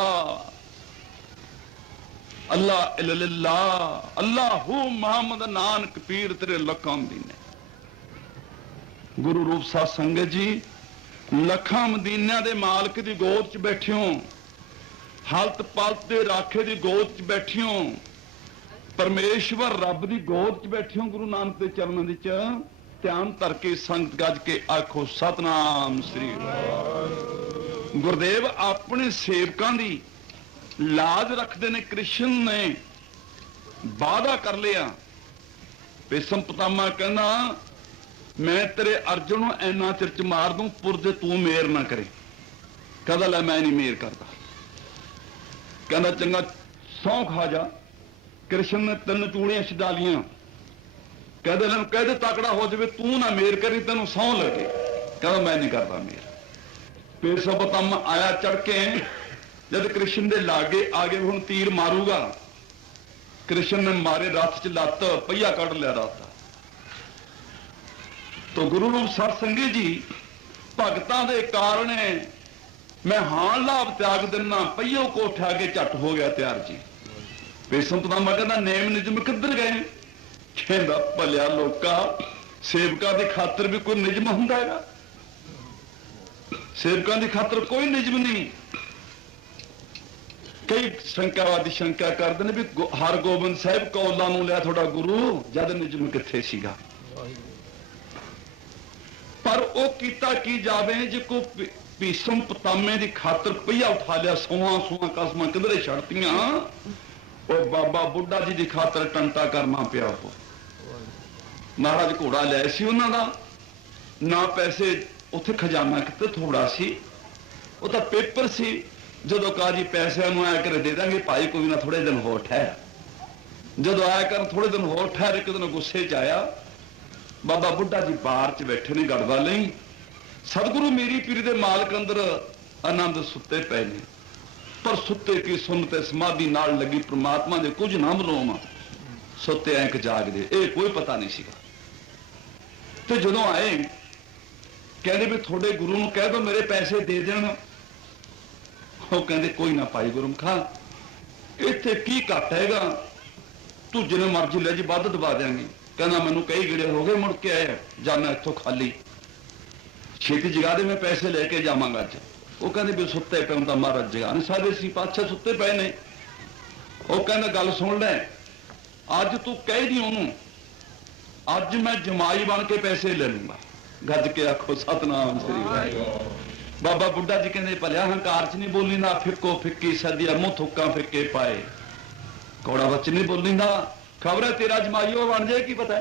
अल्लाह इल्लल्लाह अल्लाहू मुहम्मद नानक पीर तेरे लखां मदीने। गुरु रूप साध संगत जी लखां मदीनिया दे मालक दी गोद च बैठे हो, हालत पालत दे राखे दी गोद च बैठे हो, परमेश्वर रब दी गोद च बैठे हो। गुरु नानक दे चरणों दे च ध्यान धर के संगत गज के आखो सतनाम श्री वाहिगुरू। गुरुदेव अपने सेवकां दी लाज रखते ने। कृष्ण ने वादा कर लिया। भीष्म पितामह कहना मैं तेरे अर्जुन नूं इन्ना चिर च मार दूं पुरजे तू मेर ना करे। कहदा लै मैं नहीं मेर करता। कहना चंगा सौं खा जा। कृष्ण ने 3 चूड़ियां छडा लियां। कहदे तकड़ा हो जाए तू ना मेर करी, तेन सौं लगे। कहदा मैं नहीं करता मेर। भीष्म पितामह आया चढ़ के, जब कृष्ण दे लागे आगे हुण तीर मारूगा। कृष्ण ने मारे रथ च लत्त, पहिया कढ़ लिया रथ दा। तो गुरु रूप साध संगत जी भगतां दे कारण मैं हां लाभ त्याग दिना, पहियों को उठा के झट हो गया तैयार जी। भीष्म पितामह कहना नेम निजम किधर गए? कहंदा भलिया लोका सेवकां दी खातर भी कोई निजम हुंदा हैगा? सेवकां दी खातर कोई निजम नहीं। कई शंकावादी शंका करते हैं भी हरगोबिंद साहिब कौलां नूं लिया थोड़ा गुरु, जद निजम कित्थे सीगा? पर वो कीता की जावे जे को भीष्म पितामे की खातर पहिया उठा लिया, सोहा कसमां किधरे छड़तियां, और बाबा बुढ़ा जी की खातर टंटा करना पिया। हो महाराज घोड़ा लिया सी उन्हां दा, ना पैसे उत्थे खजाना किते थोड़ा सी, वो तो पेपर सी। जदों कहा जी पैसे आया कर दे देंगे भाई, कोई ना थोड़े दिन होर ठहर। जदों आया कर थोड़े दिन होर ठहर, एक दिन गुस्से च आया। बाबा बुढ़ा जी बाहर च बैठे ने गड़वा नहीं। सतगुरु मेरी पीरी दे मालक अंदर आनंद सुते पे ने, पर सुते की सुनते समाधि नाल लगी परमात्मा दे कुछ ना मरोम सुते ऐंक जागदे, ये कोई पता नहीं सीगा। तो जदों आए कहते भी थोड़े गुरु नूं कह दो मेरे पैसे दे देण। वो कहते कोई ना भाई गुरमुखा, इत्थे की घट हैगा, तू जिन्ने मर्जी ले जी वध दबा देंगे। कहना मैनू कई गिड़े हो गए, मुड़ के आए जाना इत्थों खाली, छेती जगा दे मैं पैसे लेके जावांगा अज। वो कहते भी सुते पे तो महाराज जगा नहीं सकते सी, पातशाह सुते पे ने। वो कहना गल सुन लै, ਅੱਜ ਤੂੰ ਕਹਿ ਦੀ ਉਹਨੂੰ, ਅੱਜ ਮੈਂ ਜਮਾਈ ਬਣ ਕੇ ਪੈਸੇ ਲੈ ਲੂੰਗਾ। ਗੱਜ ਕੇ ਆਖੋ ਸਤਨਾਮ ਸ੍ਰੀ ਵਾਹਿਗੁਰੂ। ਬਾਬਾ ਬੁੱਢਾ ਜੀ ਕਹਿੰਦੇ ਭਲਿਆ ਹੰਕਾਰ ਚ ਨਹੀਂ ਬੋਲੀ ਨਾ, ਫਿੱਕੋ ਫਿੱਕੀ ਸਦੀਆਂ ਮੂੰਹ ਥੁੱਕਾਂ ਫਿੱਕੇ ਪਾਏ, ਕੌੜਾ ਬੱਚ ਨਹੀਂ ਬੋਲੀ ਨਾ, ਖਬਰ ਹੈ ਤੇਰਾ ਜਮਾਈ ਉਹ ਬਣ ਜਾਏ, ਕੀ ਪਤਾ।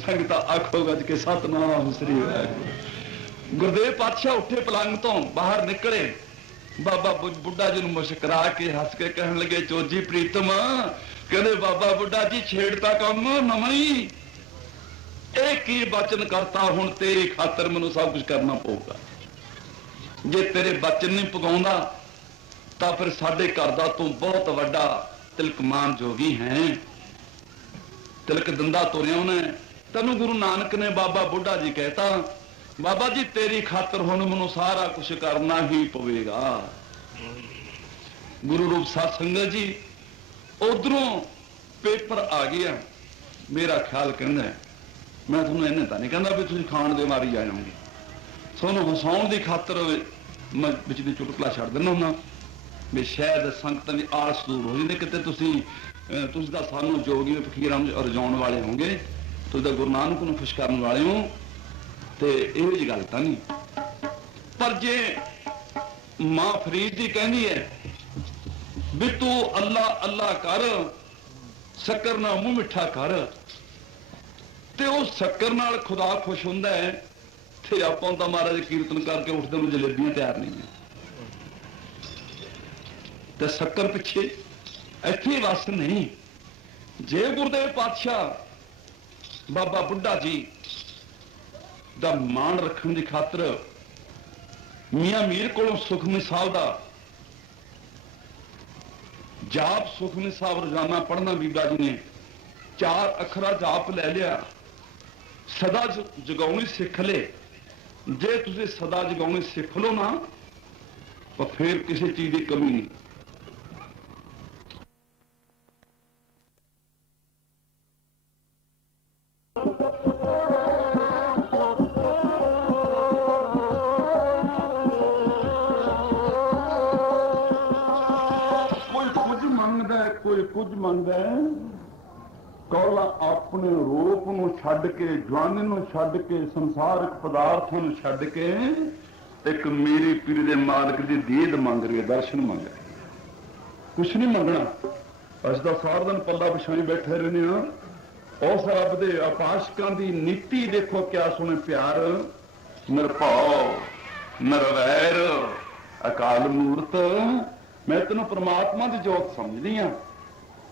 ਸੰਗਤਾਂ ਆਖੋ ਗੱਜ ਕੇ ਸਤਨਾਮ ਸ੍ਰੀ ਵਾਹਿਗੁਰੂ। ਗੁਰਦੇਵ ਪਾਤਸ਼ਾਹ ਉੱਠੇ ਪਲੰਗ ਤੋਂ ਬਾਹਰ ਨਿਕਲੇ, ਬਾਬਾ ਬੁੱਢਾ ਜੀ ਨੂੰ ਮੁਸਕਰਾ ਕੇ ਹੱਸ ਕੇ ਕਹਿਣ ਲੱਗੇ, ਚੋਜੀ ਪ੍ਰੀਤਮ, ਕਹਿੰਦੇ ਬਾਬਾ ਬੁੱਢਾ ਜੀ ਛੇੜਤਾ ਕੰਮ ਨਵਾਂ ਹੀ, ਇਹ ਕੀ ਬਚਨ ਕਰਤਾ, ਹੁਣ ਤੇਰੀ ਖਾਤਰ ਮੈਨੂੰ ਸਭ ਕੁਝ ਕਰਨਾ ਪਊਗਾ। ਜੇ ਤੇਰੇ ਬਚਨ ਨਹੀਂ ਪਗਾਉਂਦਾ ਤਾਂ ਫਿਰ ਸਾਡੇ ਘਰ ਦਾ ਤੂੰ ਬਹੁਤ ਵੱਡਾ ਤਿਲਕਮਾਨ ਜੋਗੀ ਹੈ, ਤਿਲਕ ਦੰਦਾ ਤੁਰਿਆ ਉਹਨੇ ਤੈਨੂੰ। ਗੁਰੂ ਨਾਨਕ ਨੇ ਬਾਬਾ ਬੁੱਢਾ ਜੀ ਕਹਿਤਾ, ਬਾਬਾ ਜੀ ਤੇਰੀ ਖਾਤਰ ਹੁਣ ਮੈਨੂੰ ਸਾਰਾ ਕੁਝ ਕਰਨਾ ਹੀ ਪਵੇਗਾ। ਗੁਰੂ ਰੂਪ ਸਾਧ ਸੰਗਤ ਜੀ ਉਧਰੋਂ ਪੇਪਰ ਆ ਗਿਆ। ਮੇਰਾ ਖਿਆਲ ਕਹਿੰਦਾ, ਮੈਂ ਤੁਹਾਨੂੰ ਇਹਨੇ ਤਾਂ ਨਹੀਂ ਕਹਿੰਦਾ ਵੀ ਤੁਸੀਂ ਖਾਣ ਦੇ ਮਾਰੀ ਆ ਜਾਓਗੇ, ਤੁਹਾਨੂੰ ਹਸਾਉਣ ਦੀ ਖਾਤਰ ਮੈਂ ਵਿੱਚ ਦੀ ਚੁਟਕਲਾ ਛੱਡ ਦਿੰਦਾ ਹੁੰਦਾ ਵੀ ਸ਼ਾਇਦ ਸੰਗਤਾਂ ਦੀ ਆਸ ਦੂਰ ਹੋ ਜਾਂਦੀ, ਕਿਤੇ ਤੁਸੀਂ ਤਾਂ ਸਾਨੂੰ ਜੋਗੀ ਫਕੀਰਾਂ ਨੂੰ ਰਜਾਉਣ ਵਾਲੇ ਹੋਗੇ, ਤੁਸੀਂ ਤਾਂ ਗੁਰੂ ਨਾਨਕ ਨੂੰ ਖੁਸ਼ ਕਰਨ ਵਾਲੇ ਹੋ, ਤੇ ਇਹੋ ਜਿਹੀ ਗੱਲ ਤਾਂ ਨਹੀਂ। ਪਰ ਜੇ ਮਾਂ ਫਰੀਦ ਜੀ ਕਹਿੰਦੀ ਹੈ ਵੀ ਤੂੰ ਅੱਲਾ ਅੱਲਾ ਕਰ, ਸ਼ੱਕਰ ਨਾਲ ਮੂੰਹ ਮਿੱਠਾ ਕਰ, ਤੇ ਉਹ ਸ਼ੱਕਰ ਨਾਲ ਖੁਦਾ ਖੁਸ਼ ਹੁੰਦਾ ਹੈ, ਤੇ ਆਪਾਂ ਤਾਂ ਮਹਾਰਾਜ ਕੀਰਤਨ ਕਰਕੇ ਉੱਠਦੇ ਨੂੰ ਜਲੇਬੀਆਂ ਤਿਆਰ ਨਹੀਂ ਹੈ, ਤੇ ਸ਼ੱਕਰ ਪਿੱਛੇ ਇੱਥੇ ਵਸ ਨਹੀਂ। ਜੇ ਗੁਰਦੇਵ ਪਾਤਸ਼ਾਹ ਬਾਬਾ ਬੁੱਢਾ ਜੀ ਦਾ ਮਾਣ ਰੱਖਣ ਦੀ ਖਾਤਰ ਮੀਆਂ ਮੀਰ ਕੋਲੋਂ ਸੁਖਮਨੀ ਸਾਹਿਬ ਦਾ ਜਾਪ, ਸੁਖਮਨੀ ਸਾਹਿਬ ਰੋਜ਼ਾਨਾ ਪੜ੍ਹਨਾ ਬੀਬਾ ਜੀ ਨੇ 4 ਅੱਖਰਾਂ ਜਾਪ ਲੈ ਲਿਆ, ਸਦਾ ਜਗਾਉਣੀ ਸਿੱਖ ਲੇ। ਜੇ ਤੁਸੀਂ ਸਦਾ ਜਗਾਉਣੀ ਸਿੱਖ ਲਓ ਨਾ ਤਾਂ ਫਿਰ ਕਿਸੇ ਚੀਜ਼ ਦੀ ਕਮੀ ਨਹੀਂ। ਕੋਈ ਕੁਝ ਮੰਗਦਾ, ਕੌਲਾ ਆਪਣੇ ਰੂਪ ਨੂੰ ਛੱਡ ਕੇ, ਜਵਾਨੀ ਨੂੰ ਛੱਡ ਕੇ, ਸੰਸਾਰਿਕ ਪਦਾਰਥਾਂ ਨੂੰ ਛੱਡ ਕੇ ਇੱਕ ਮੇਰੀ ਪੀਰ ਦੇ ਮਾਲਕ ਦੀ ਦੀਦ ਮੰਗ ਰਹੀ ਹੈ, ਦਰਸ਼ਨ ਮੰਗ ਰਹੀ ਹੈ, ਕੁਛ ਨਹੀਂ ਮੰਗਣਾ। ਅਸੀਂ ਤਾਂ ਸਾਰਾ ਦਿਨ ਪੱਲਾ ਵਿਛਾਈ ਬੈਠੇ ਰਹਿੰਦੇ ਹਾਂ। ਉਸ ਰੱਬ ਦੇ ਉਪਾਸਕਾਂ ਦੀ ਨੀਤੀ ਦੇਖੋ, ਕਿਆ ਸੋਹਣੇ ਪਿਆਰ, ਨਿਰਭਉ ਨਿਰਵੈਰ ਅਕਾਲ ਮੂਰਤ। ਮੈਂ ਤੈਨੂੰ ਪ੍ਰਮਾਤਮਾ ਦੀ ਜੋਤ ਸਮਝਦੀ ਹਾਂ।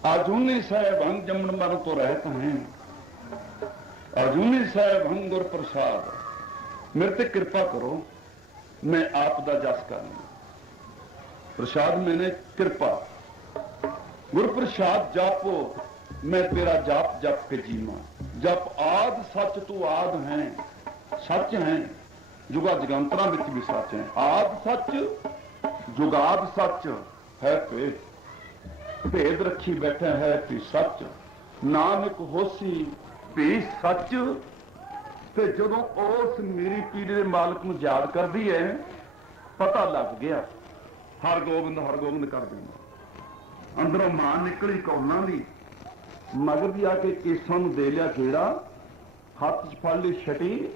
ਆਜੂਨੀ ਸਾਹਿਬ ਹੰ ਜੰਮਣ ਮਰਨ ਤੋਂ ਰਹਿਤ ਹੈ, ਆਜੂਨੀ ਸਾਹਿਬ ਹੰ ਗੁਰ ਪ੍ਰਸਾਦ, ਮੇਰੇ ਤੇ ਕਿਰਪਾ ਕਰੋ, ਮੈਂ ਆਪ ਦਾ ਜਸ ਕਰਨਾ। ਪ੍ਰਸਾਦ ਮੈਨੇ ਕਿਰਪਾ, ਗੁਰ ਪ੍ਰਸਾਦ ਜਾਪੋ, ਮੈਂ ਤੇਰਾ ਜਾਪ ਜਪ ਕੇ ਜੀਵਾਂ। ਜਪ ਆਦ ਸੱਚ ਤੂੰ ਆਦ ਹੈ, ਸੱਚ ਹੈ, ਜੁਗਾ ਜਗੰਤਰਾਂ ਵਿੱਚ ਵੀ ਸੱਚ ਹੈ। ਆਦ ਸੱਚ ਜੁਗਾਦ ਸੱਚ ਹੈ, ਭੇਦ ਰੱਖੀ ਬੈਠਾ ਹੈ ਕਿ ਸੱਚ, ਨਾਨਕ ਹੋਸੀ ਭੀ ਸੱਚ। ਤੇ ਜਦੋਂ ਉਸ ਮੇਰੀ ਪੀਰ ਦੇ ਮਾਲਕ ਨੂੰ ਯਾਦ ਕਰਦੀ ਹੈ, ਪਤਾ ਲੱਗ ਗਿਆ ਹਰ ਗੋਬਿੰਦ ਕਰ ਦਿੰਦਾ। ਅੰਦਰੋਂ ਮਾਂ ਨਿਕਲੀ ਕੌਲਾਂ ਦੀ, ਮਗਰ ਵੀ ਆ ਕੇ ਕੇਸਾਂ ਨੂੰ ਦੇ ਲਿਆ ਗੇੜਾ, ਹੱਥ 'ਚ ਫੜ ਲਈ ਛਟੀ,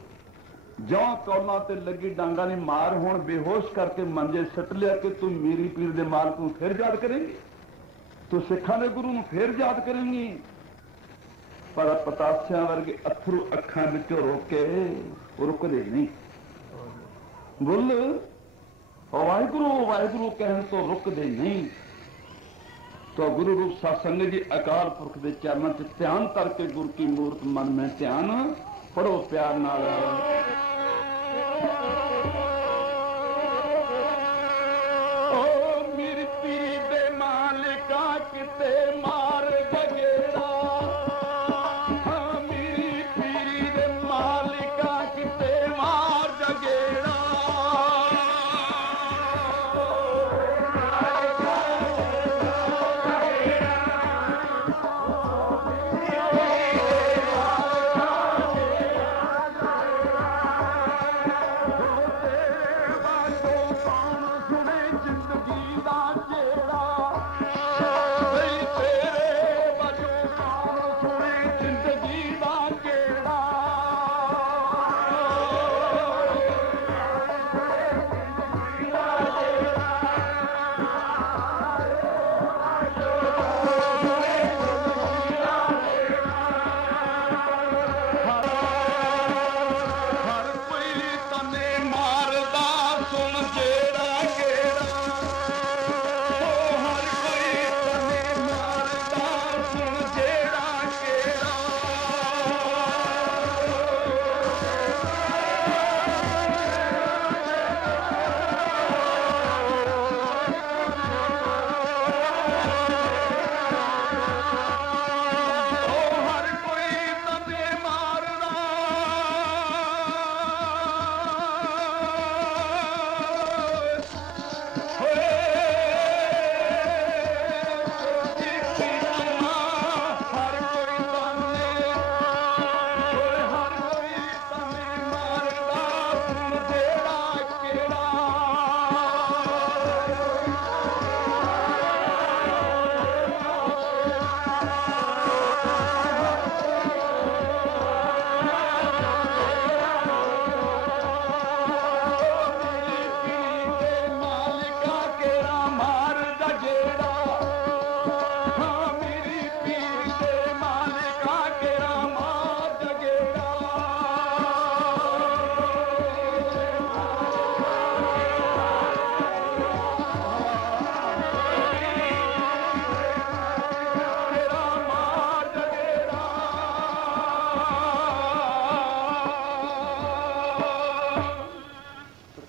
ਜਿਉਂ ਕੌਲਾਂ ਤੇ ਲੱਗੀ ਡਾਂਗਾ ਨੇ ਮਾਰ, ਹੁਣ ਬੇਹੋਸ਼ ਕਰਕੇ ਮੰਜੇ ਸੱਟ ਲਿਆ ਕਿ ਤੂੰ ਮੇਰੀ ਪੀਰ ਦੇ ਮਾਲਕ ਨੂੰ ਫਿਰ ਯਾਦ ਕਰੇਂਗੀ, ਤੂੰ ਸਿੱਖਾਂ ਦੇ ਗੁਰੂ ਨੂੰ ਫੇਰ ਯਾਦ ਕਰੇਂਗੀ। ਪਰ ਪਤਾਸਿਆਂ ਵਰਗੇ ਅਥਰੂ ਅੱਖਾਂ ਵਿੱਚੋਂ ਰੋਕੇ ਰੁਕਦੇ ਨਹੀਂ। ਬੁੱਲ ਵਾਹਿਗੁਰੂ ਵਾਹਿਗੁਰੂ ਕਹਿਣ ਤੋਂ ਰੁਕਦੇ ਨਹੀਂ। ਤਾਂ ਗੁਰੂ ਰੂਪ ਸਾਧ ਸੰਗਤ ਜੀ ਅਕਾਲ ਪੁਰਖ ਦੇ ਚਰਨਾਂ 'ਚ ਧਿਆਨ ਕਰਕੇ ਗੁਰ ਕੀ ਮੂਰਤ ਮਨ ਮੈਂ ਧਿਆਨ ਪੜੋ ਪਿਆਰ ਨਾਲ।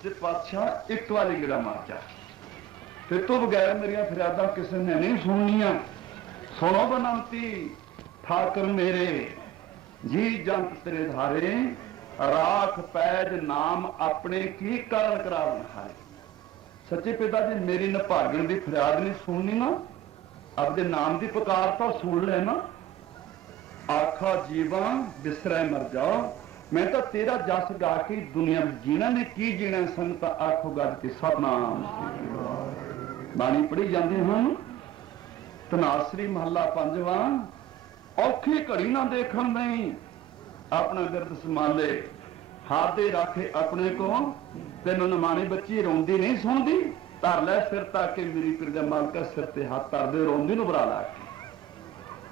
सच्चे पातशाह एक वाली गिरा मार जा, फिर तो बगैर मेरिया फरियादा किसी ने नहीं सुननिया। सुनो बनंती ठाकर मेरे, जी जंत तेरे धारे, राख पैज नाम अपने की कारण करावन हारे। सच्चे पिता जी मेरी नभागण की फरियाद नहीं सुननी ना, अपने नाम की पुकार तो सुन लेना। आखा जीवा बिसरै मर जाओ, मैं तो तेरा जस गा के दुनिया में जीना ने की जीना, संगत आखो गज के सतनाम। बाणी पढ़ी जाती हम तनासरी महला पंजवा। औखी घड़ी ना देखण नहीं, अपना गिरद संभाले, हाथ दे रखे अपने को। तेन नमानी बच्ची रोंदी नहीं सुनती, धर लै सिर ताके मेरी पीर मालका सिर ते हाथ धर दे, रोंदी नूं बुरा ला के।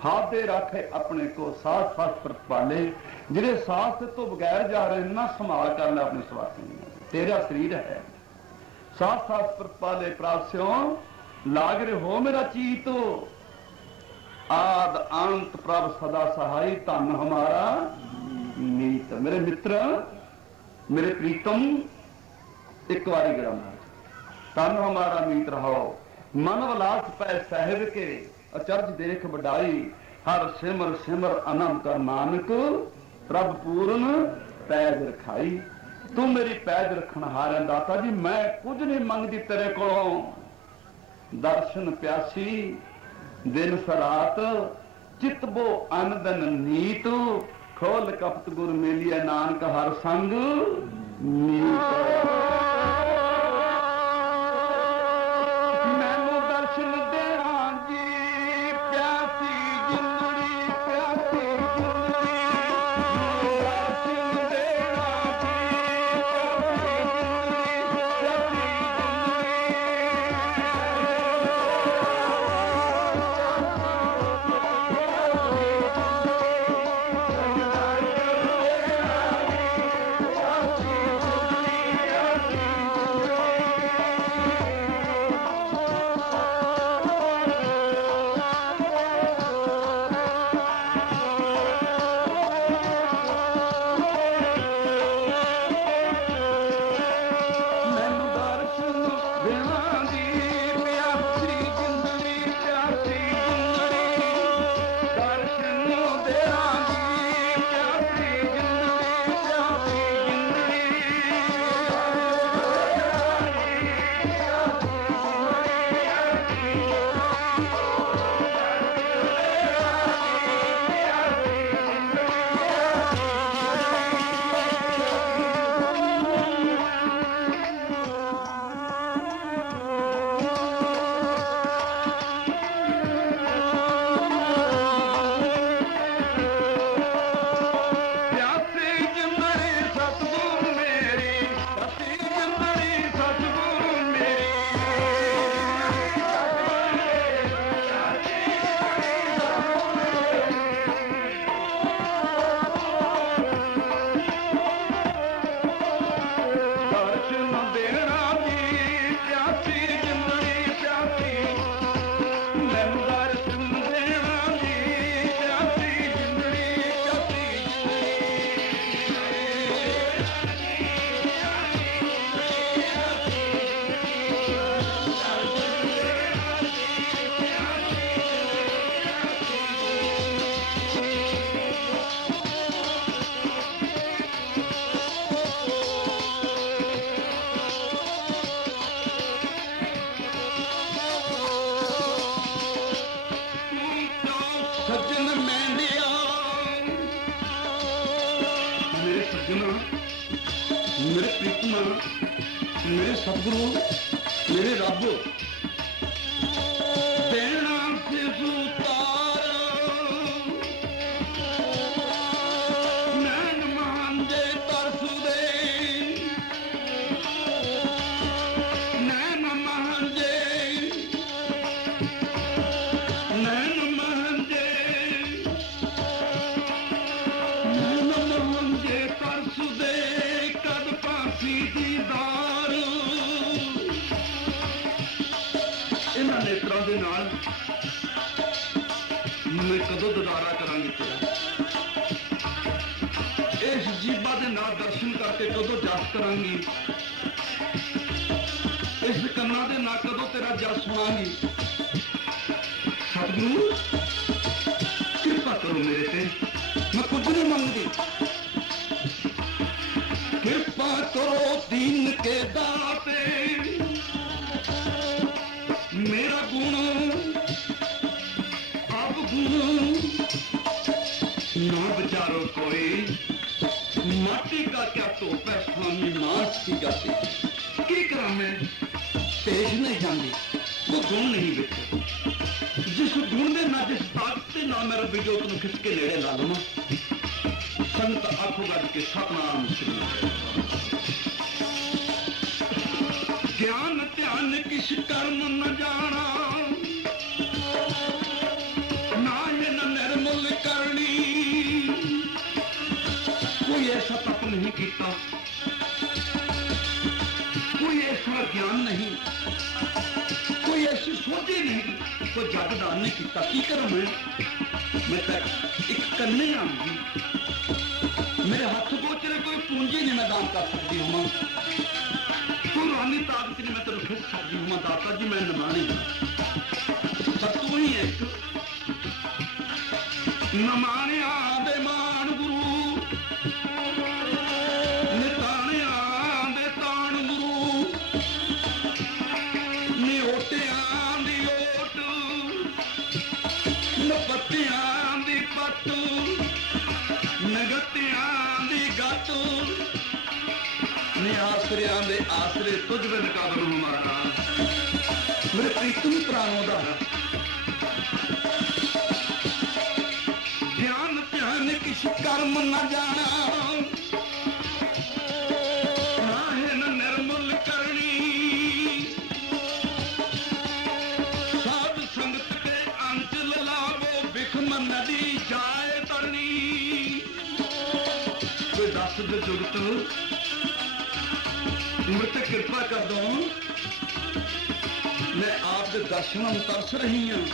हाथ दे रखे अपने को, साथ साथ प्रतिपाले, जिहड़े साथ तो बगैर जा रहे हैं ना, संभाल कर ले अपने स्वास्थ्य, तेरा शरीर है। साथ साथ प्रतिपाले प्राप्स्यों लाग रहे हो मेरा चीतो, आद अंत प्रभ सदा सहाय, धन हमारा मीत। मेरे मित्र मेरे प्रीतम एक बारी गिरा मार, धन हमारा मीत रहो। मन विलास पै साहिब के, अचरज देख बढ़ाई, हर सिमर सिमर आनंद कर नानक, प्रभ पूर्ण पैज रखाई। तू मेरी पैज रखन हार है दाता जी, मैं कुछ नहीं मंगदी तेरे कोलों। दर्शन प्यासी दिन सरात, चित बो अन दिन नीत, खोल कपट गुर मेलिया नानक हर संग मीत। मैनू दर्शन देना जी प्यासी जिंदड़ी, प्यासी जिंदड़ी, दर्शन देना जी प्यासी मेरे प्रीतम, मेरे सतगुरु, मेरे रब, देना सिसु तार, नैन मांजे तरस दे, नैन मांजे, नैन मांजे, नैन मांजे तरस दे, कद फांसी दी दार। इन्हां नेत्रां दे नाल मैं कदों ददारा करांगी तेरा, इस जीबा दे नाल दर्शन करके कदों जस करांगी। ਕੰਨਾਂ ਦੇ ਨਾ ਕਦੋਂ ਤੇਰਾ ਜਸ ਸੁਣਾਂਗੀ। ਸਤਿਗੁਰੂ ਕਿਰਪਾ ਕਰੋ ਮੇਰੇ ਤੇ, ਮੈਂ ਕੁਝ ਨਹੀਂ ਮੰਗਦੀ। ਕਿਰਪਾ ਕਰੋ ਦੀਨ ਕੇ ਦਾਤੇ, मेरा गुण अब गुण ना विचारो कोई, माटी का क्या तोप है स्वामी नाच की गाती। की करा मैं पेश नहीं जाती, वो गुण नहीं बिकते। जिस गुण दे ना जिस ताकत से ना मेरा विजोत ਨੂੰ खिच के नेड़े ला लवां, संत आखो गज के सतनाम श्री। ज्ञान ध्यान किस कर्म न जाना, ना ये न निर्मल करनी। कोई ऐसा तप नहीं किया, कोई ऐसा ज्ञान नहीं, कोई ऐसी सोच ही नहीं, कोई जगदान नहीं किया। की करूं मैं तक एक कन्ने आऊंगी, मेरे हाथ गोचरे कोई पूंजी नहीं मैं दान कर सकती हूँ। रानी ताकत नहीं मैं तेरे खिच सकती हूँ। दाता जी मैं नमानी पर तू ही एक नमानिया दे मान गुरु, नितानिया दे तान गुरु, निओटिया दी ओट, नपत्तिया दी पट, नगतिया दी गट, आसरिया दे आसरे तुझ बिन काबरू हमारा। मेरे प्रीतम प्राणों दा ध्यान ध्यान किस कर्म न जाना, ना है न निर्मल करनी। साध संगत के अंचल लावो, बिखम नदी जाए तरनी। कोई दस दे जुगत मुझ तक कृपा कर दो, मैं आपके दर्शन में तरस रही हूं।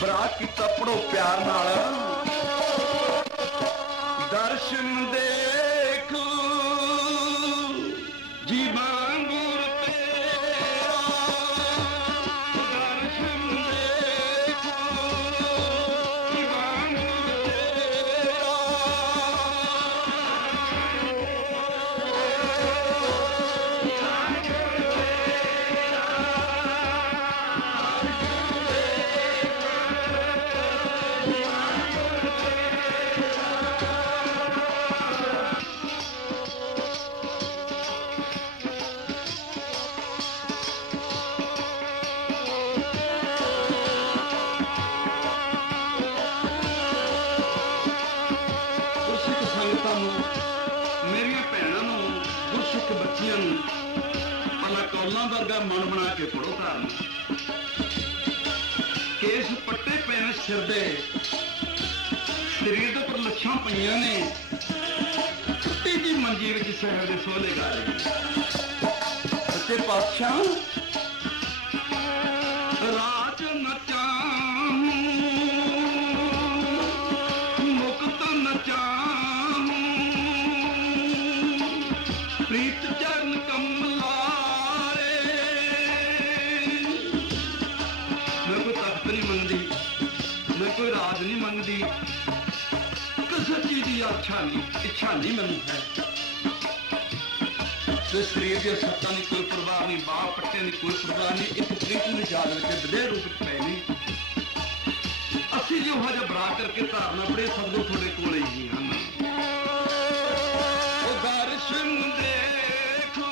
बरात की तपड़ो प्यार नाल दर्शन देख जीवन गुर तेरा, दर्शन देख जीवन गुर तेरा। मेरिया भैनों गुरसिख बच्चियों भला कौलों वर्गा मन बना के पढ़ो धारण। केस पट्टे पे ने सिर दे, शरीर के उपर लच्छां पईयां ने, टुट्टी जी मंजी विच शहर दे सोहले गा रही। सच्चे पातशाह राज न चाहूं, मुक्त न चाहूं, प्रीत चरण कमलारे। मैं कोई तख्त नहीं मंगती, मैं कोई राज नहीं मंगती, किसी चीज की इच्छा नहीं मैनू है। शरीर के सत्ता की कोई परवाह नहीं, बाह पट्टिया की कोई परवाह नहीं। एक प्रीत में जाल में बड़े रूप पे नहीं। असी जो हज बरा करके धारना बड़े सदगुर थोड़े कोले ही हैं। दर्शन देखो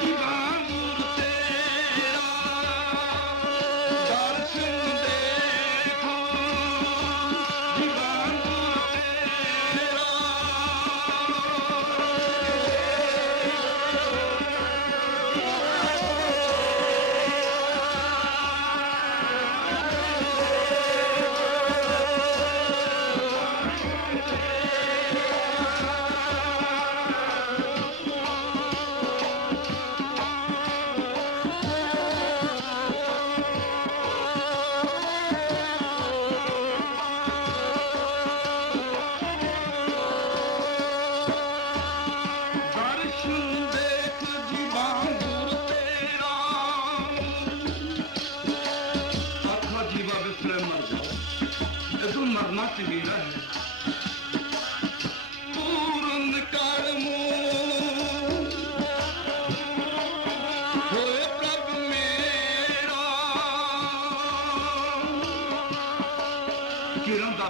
जीवन गुर तेरा, दर्शन देखो जीवन गुर तेरा।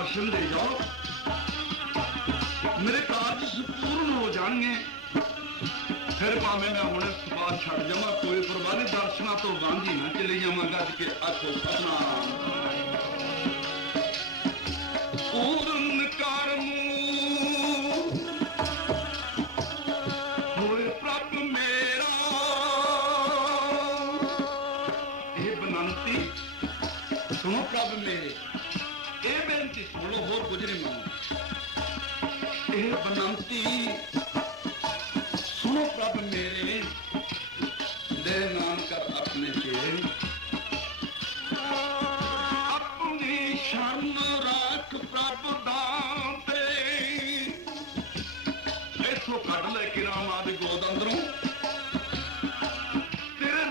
दर्शन दे जाओ, मेरे कार्य संपूर्ण हो जाएंगे। फिर भावें मैं हुणे सुभाष छड़ जावां, कोई परवाह नहीं, दर्शनां तो गांधी ना चली जावांगा। अज के आखो सतनाम। पूर्ण कर्म होए प्रभ मेरा, ये बनंती सुनो प्रभ मेरे, ये बेनती सुन लो, होर कुछ नहीं मानो। ये बनंती सुनो प्रभ मेरे, दे नाम कर अपने चेहरे, अपनी शरण राख प्रभ दाते। इथों कढ़ ले किराम आदि गोद अंदरों, तेरे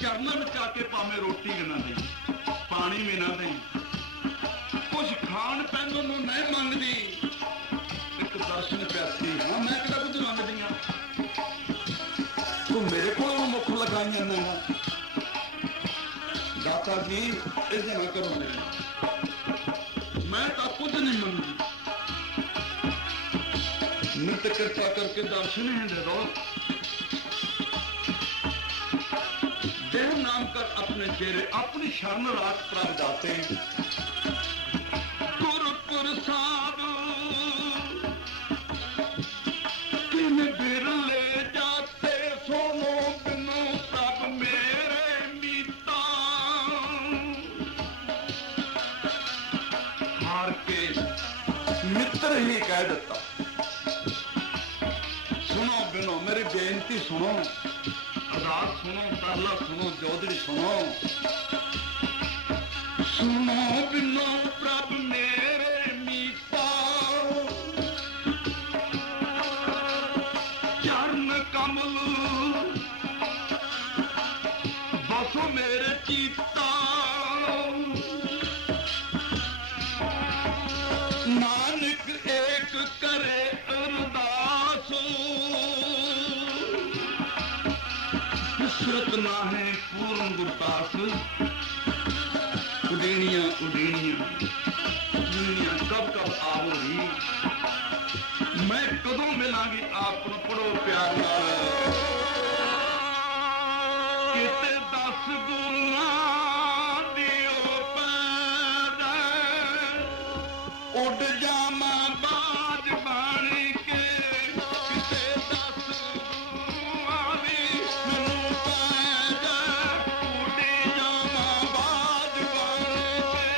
चरणों में आके भावें रोटी भी ना दे, पानी भी ना दे, कुछ खाण पैन नूं नहीं मंगदी, एक दर्शन प्यासी हाँ, मैं किहड़ा कुछ मंगदी हाँ। तू मेरे को मुख लगाई जाना, दाता जी ऐसे ना करो मेरे, मैं तो कुछ नहीं मंगती, नित्य कृपा करके दर्शन ही दे दो। देह नाम कर अपने चेहरे, अपनी शरण राख प्रभ दाते। गुर प्रसाद किन बिरले जाते, सोनो बिनो प्रभ मेरे मीता। हार के मित्र ही कह देता, सुनो बिनो मेरी बेनती सुनो, अरदास सुनो, तरला सुनो, चौधरी सुनो। सुनो बिनो प्रभ मेरे मीता, चरण कमल बसो मेरे चीता। नानक एक करे अरदास, विसरत ना है पूर्ण गुरदास। उडेनिया उडेनिया उडेनिया कब कब आओगी, मैं कदों मिलांगी आप पढ़ो प्यार नाल। किते 10 गुरुआं दिओ पैर, उड़ जावां बाज बन के। किते 10 गुरुआं दी मैनूं पैर, उड़ जावां बाज बन के।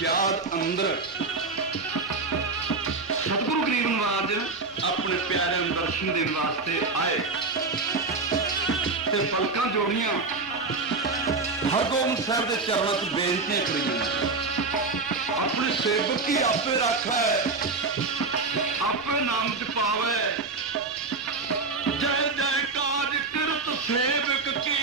ਯਾਦ ਅੰਦਰ ਸਤਿਗੁਰੂ ਗਰੀਬ ਨਵਾਜ ਆਪਣੇ ਪਿਆਰਿਆਂ ਨੂੰ ਦਰਸ਼ਨ ਦੇਣ ਵਾਸਤੇ ਆਏ ਤੇ ਪਲਕਾਂ ਜੋੜੀਆਂ ਹਰਗੋਬਿੰਦ ਸਾਹਿਬ ਦੇ ਚਰਨਾਂ 'ਚ ਬੇਨਤੀਆਂ ਕਰੀਆਂ। ਆਪਣੇ ਸੇਵਕ ਕੀ ਆਪੇ ਰੱਖੈ, ਆਪੇ ਨਾਮ ਜਪਾਵੇ, ਜੈ ਜੈ ਕਾਜ ਕਿਰਤ ਸੇਵਕ ਕੀ,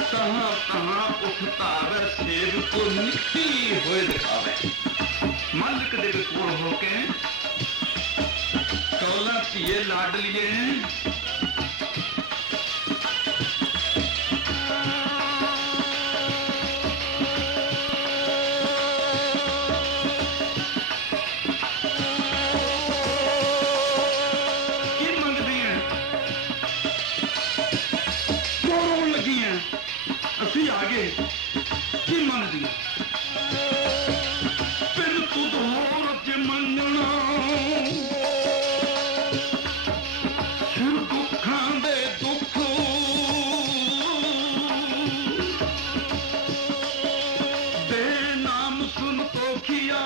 ਤਹਾਂ ਤਹਾਂ ਉਠ ਧਾਵੈ ਸੇਵਕ ਨਿੱਕੀ ਹੋਏ ਦਿਖਾਵੇ। ਮਾਲਕ ਦੇ ਕੋਲ ਹੋ ਕੇ ਕੌਲਾਂ ਧੀਏ ਲਾਡਲੀਏ ਅਸੀਂ ਆ ਗਏ ਕੀ ਮੰਗਦੀ ਫਿਰ ਤੂੰ ਹੋਰ ਜੇ ਮੰਗਣਾ ਫਿਰ ਦੁੱਖਾਂ ਦੇ ਦੁੱਖ ਦੇ ਨਾਮ ਸੁਣ ਤੋਖੀਆ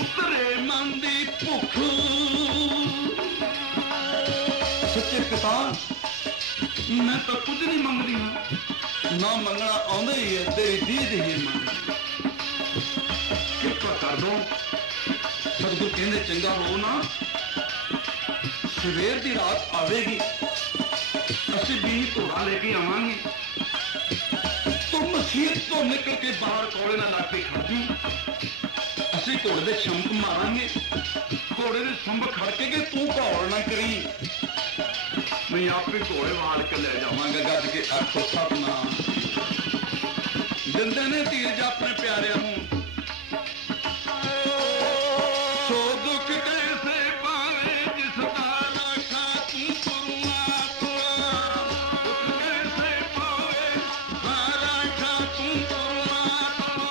ਉਤਰੇ ਮਨ ਦੀ ਭੁੱਖ। ਸੱਚੇ ਪਿਤਾ ਮੈਂ ਤਾਂ ਕੁਝ ਨਹੀਂ ਮੰਗਦੀ ਹਾਂ, ਨਾ ਮੰਗਣਾ ਆਉਂਦਾ ਹੀ ਹੈ, ਤੇਰੀ ਦੀਦ ਹੀ ਮੰਗਦੀ। ਕਿਰਪਾ ਕਰ ਦੋ। ਸਤਿਗੁਰੂ ਕਹਿੰਦੇ ਚੰਗਾ ਹੋ ਨਾ, ਸਵੇਰ ਦੀ ਰਾਤ ਆਵੇਗੀ, ਅਸੀਂ ਵੀ ਘੋੜਾ ਲੈ ਕੇ ਆਵਾਂਗੇ, ਤੂੰ ਮਸੀਤ ਤੋਂ ਨਿਕਲ ਕੇ ਬਾਹਰ ਕੋਲੇ ਨਾਲ ਲਾ ਕੇ ਖੜਦੀ, ਅਸੀਂ ਘੋੜੇ ਦੇ ਛੰਪ ਮਾਰਾਂਗੇ, ਘੋੜੇ ਦੇ ਸੰਭ ਖੜਕੇ ਕਿ ਤੂੰ ਘੋੜ ਨਾ ਕਰੀ, ਮੈਂ ਆਪੇ ਘੋੜੇ ਵਾਲ ਕੇ ਲੈ ਜਾਵਾਂਗਾ। ਗੱਜ ਕੇ ਆਖੋ ਸਤਨਾਮ। ਦਿੰਦੇ ਨੇ ਧੀਰਜ ਆਪਣੇ ਪਿਆਰਿਆਂ ਨੂੰ, ਸੋ ਦੁੱਖ ਕੈਸੇ ਪਾਵੇ ਜਿਸ ਦਾ ਰਾਖਾ ਤੂੰ ਪਰਮਾਤਮਾ, ਦੁੱਖ ਕੈਸੇ ਪਾਵੇ ਰਾਖਾ ਤੂੰ ਪਰਮਾਤਮਾ।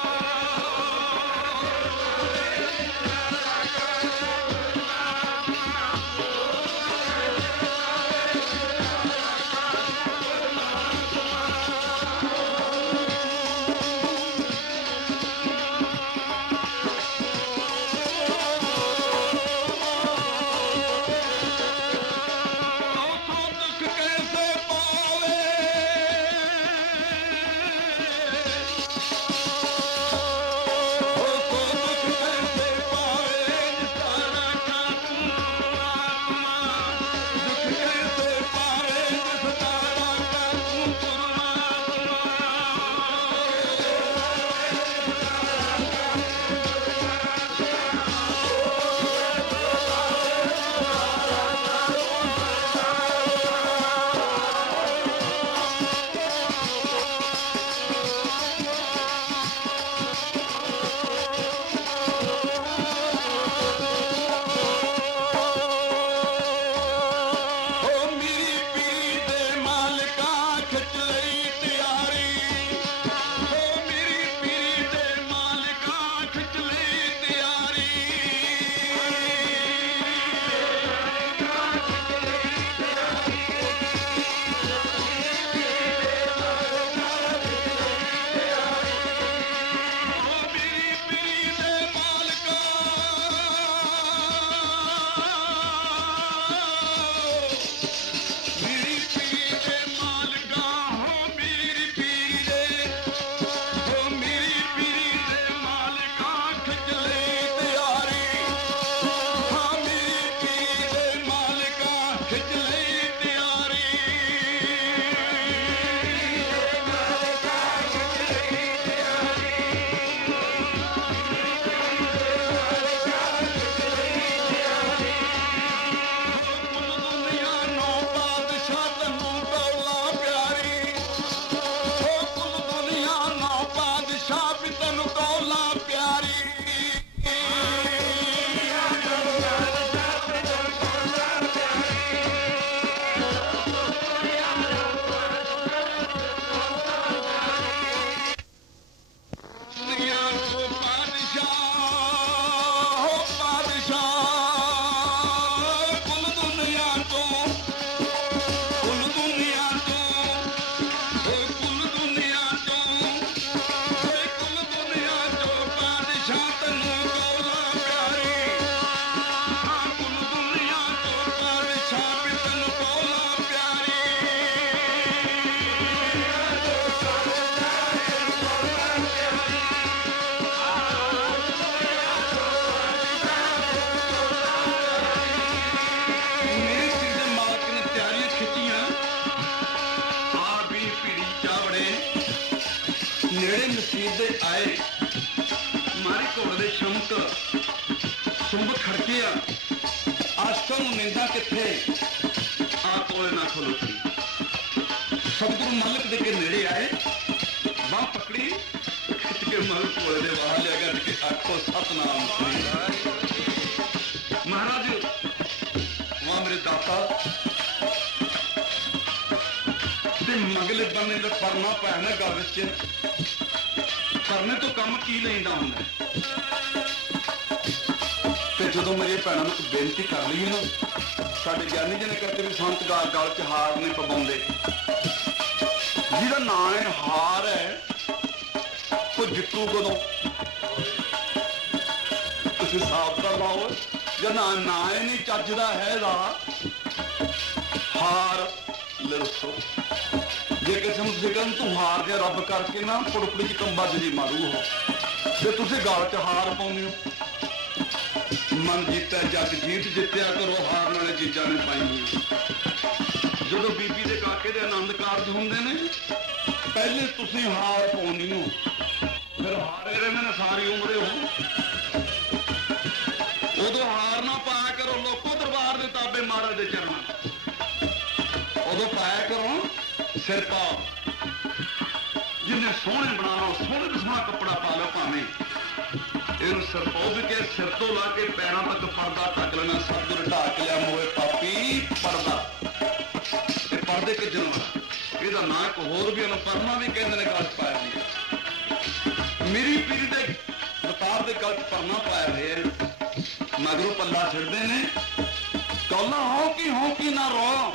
ਜਿਹੜੇ ਨਸੀਬ ਦੇ ਆਏ ਮਾਰੀ ਘੋੜ ਦੇ ਸ਼ਮਕ ਸੁੰਬ ਖੜਕਿਆ ਆਸ਼ਕਾਂ ਨੂੰ ਨਿੰਦਾ ਕਿੱਥੇ ਆ ਕੋਲੇ ਨਾ ਖਲੋਤੀ ਸਤਿਗੁਰੂ ਮਾਲਕ ਦੇ ਕੇ ਨੇੜੇ ਆਏ ਬਾਹ ਪਕੜੀ ਖਿੱਚ ਕੇ ਮਾਲਕ ਕੋਲੇ ਦੇ ਬਾਹਰ ਲਿਆ ਗੱਡ ਕੇ ਆਖੋ ਸਤਨਾਮ ਸ੍ਰੀ ਮਹਾਰਾਜ ਵਾਹ ਮੇਰੇ ਦਾਤਾ ਤੇ ਮਗਲੇ ਬੰਨੇ ਦਾ ਪਰਨਾ ਪੈਣਾ ਗੱਲ ਵਿੱਚ ਪਰਨੇ ਤੋਂ ਕੰਮ ਕੀ ਲੈਂਦਾ ਹੁੰਦਾ ਤੇ ਜਦੋਂ ਮੇਰੀ ਭੈਣਾਂ ਨੂੰ ਬੇਨਤੀ ਕਰ ਲਈ ਨਾ ਸਾਡੇ ਗਿਆਨੀ ਜੀ ਨੇ ਕਹਿੰਦੇ ਵੀ ਸੰਤ ਗਲ 'ਚ ਹਾਰ ਨਹੀਂ ਪਵਾਉਂਦੇ ਜਿਹਦਾ ਨਾਂ ਹੈ ਹਾਰ ਹੈ ਉਹ ਜਿੱਤੂ ਕਦੋਂ ਤੁਸੀਂ ਹਿਸਾਬ ਤਾਂ ਲਾਓ ਜਾਂ ਨਾਂ ਹੀ ਨਹੀਂ ਚੱਜਦਾ ਹੈ ਇਹਦਾ ਹਾਰ ਲਰਸੋ ਜੇ ਕਿਸੇ ਨੂੰ ਤੁਸੀਂ ਕਹਿੰਦੇ ਤੂੰ ਹਾਰ ਗਿਆ ਰੱਬ ਕਰਕੇ ਨਾ ਕੁੜਕੜੀ 'ਚ ਕੰਬਾ ਜਿਹੜੀ ਮਾਰੂ ਉਹ ਤੇ ਤੁਸੀਂ ਗਲ 'ਚ ਹਾਰ ਪਾਉਂਦੇ ਹੋ ਮਨ ਜਿੱਤਿਆ ਜੱਗ ਜੀਤ ਜਿੱਤਿਆ ਕਰੋ ਹਾਰਨ ਵਾਲੇ ਚੀਜ਼ਾਂ ਨੇ ਪਾਈਆਂ ਜਦੋਂ ਬੀਬੀ ਦੇ ਕਾਕੇ ਦੇ ਆਨੰਦ ਕਾਰਜ ਹੁੰਦੇ ਨੇ ਪਹਿਲੇ ਤੁਸੀਂ ਹਾਰ ਪਾਉਣੀ ਹੋ ਫਿਰ ਹਾਰੇ ਰਹਿੰਦੇ ਨੇ ਸਾਰੀ ਉਮਰੇ ਹੋ ਉਦੋਂ ਹਾਰ ਨਾ ਪਾਇਆ ਕਰੋ ਲੋਕੋ ਦਰਬਾਰ ਦੇ ਤਾਬੇ ਮਹਾਰਾਜ ਦੇ ਚਰਨਾਂ ਉਦੋਂ ਪਾਇਆ ਕਰੋ ਸਿਰ ਪਾ ਜਿੰਨੇ ਸੋਹਣੇ ਬਣਾਉਣਾ ਸੋਹਣੇ ਤੋਂ ਸੋਹਣਾ ਕੱਪੜਾ ਪਾ ਲਓ ਭਾਵੇਂ ਇਹਨੂੰ ਸਰਪੋ ਵੀ ਕਿ ਸਿਰ ਤੋਂ ਲਾ ਕੇ ਪੈਰਾਂ ਤੱਕ ਪਰਦਾ ਢੱਕ ਲੈਣਾ ਸਤਿਗੁਰ ਢਾਕ ਲਿਆ ਮੋਏ ਪਾਪੀ ਪਰਦਾ ਤੇ ਪਰਦੇ ਕੱਜਣ ਵਾਲਾ ਇਹਦਾ ਨਾਂ ਇੱਕ ਹੋਰ ਵੀ ਉਹਨੂੰ ਪਰਨਾ ਵੀ ਕਹਿੰਦੇ ਨੇ ਗਲ 'ਚ ਪਾਇਆ ਹੁੰਦਾ ਮੇਰੀ ਪੀੜੀ ਦੇ ਵਤਾਰ ਦੇ ਗਲ 'ਚ ਪਰਨਾ ਪਾਇਆ ਹੋਇਆ ਮਗਰੋਂ ਪੱਲਾ ਛੱਡਦੇ ਨੇ ਕੌਲਾ ਹੋ ਕੀ ਨਾ ਰੋ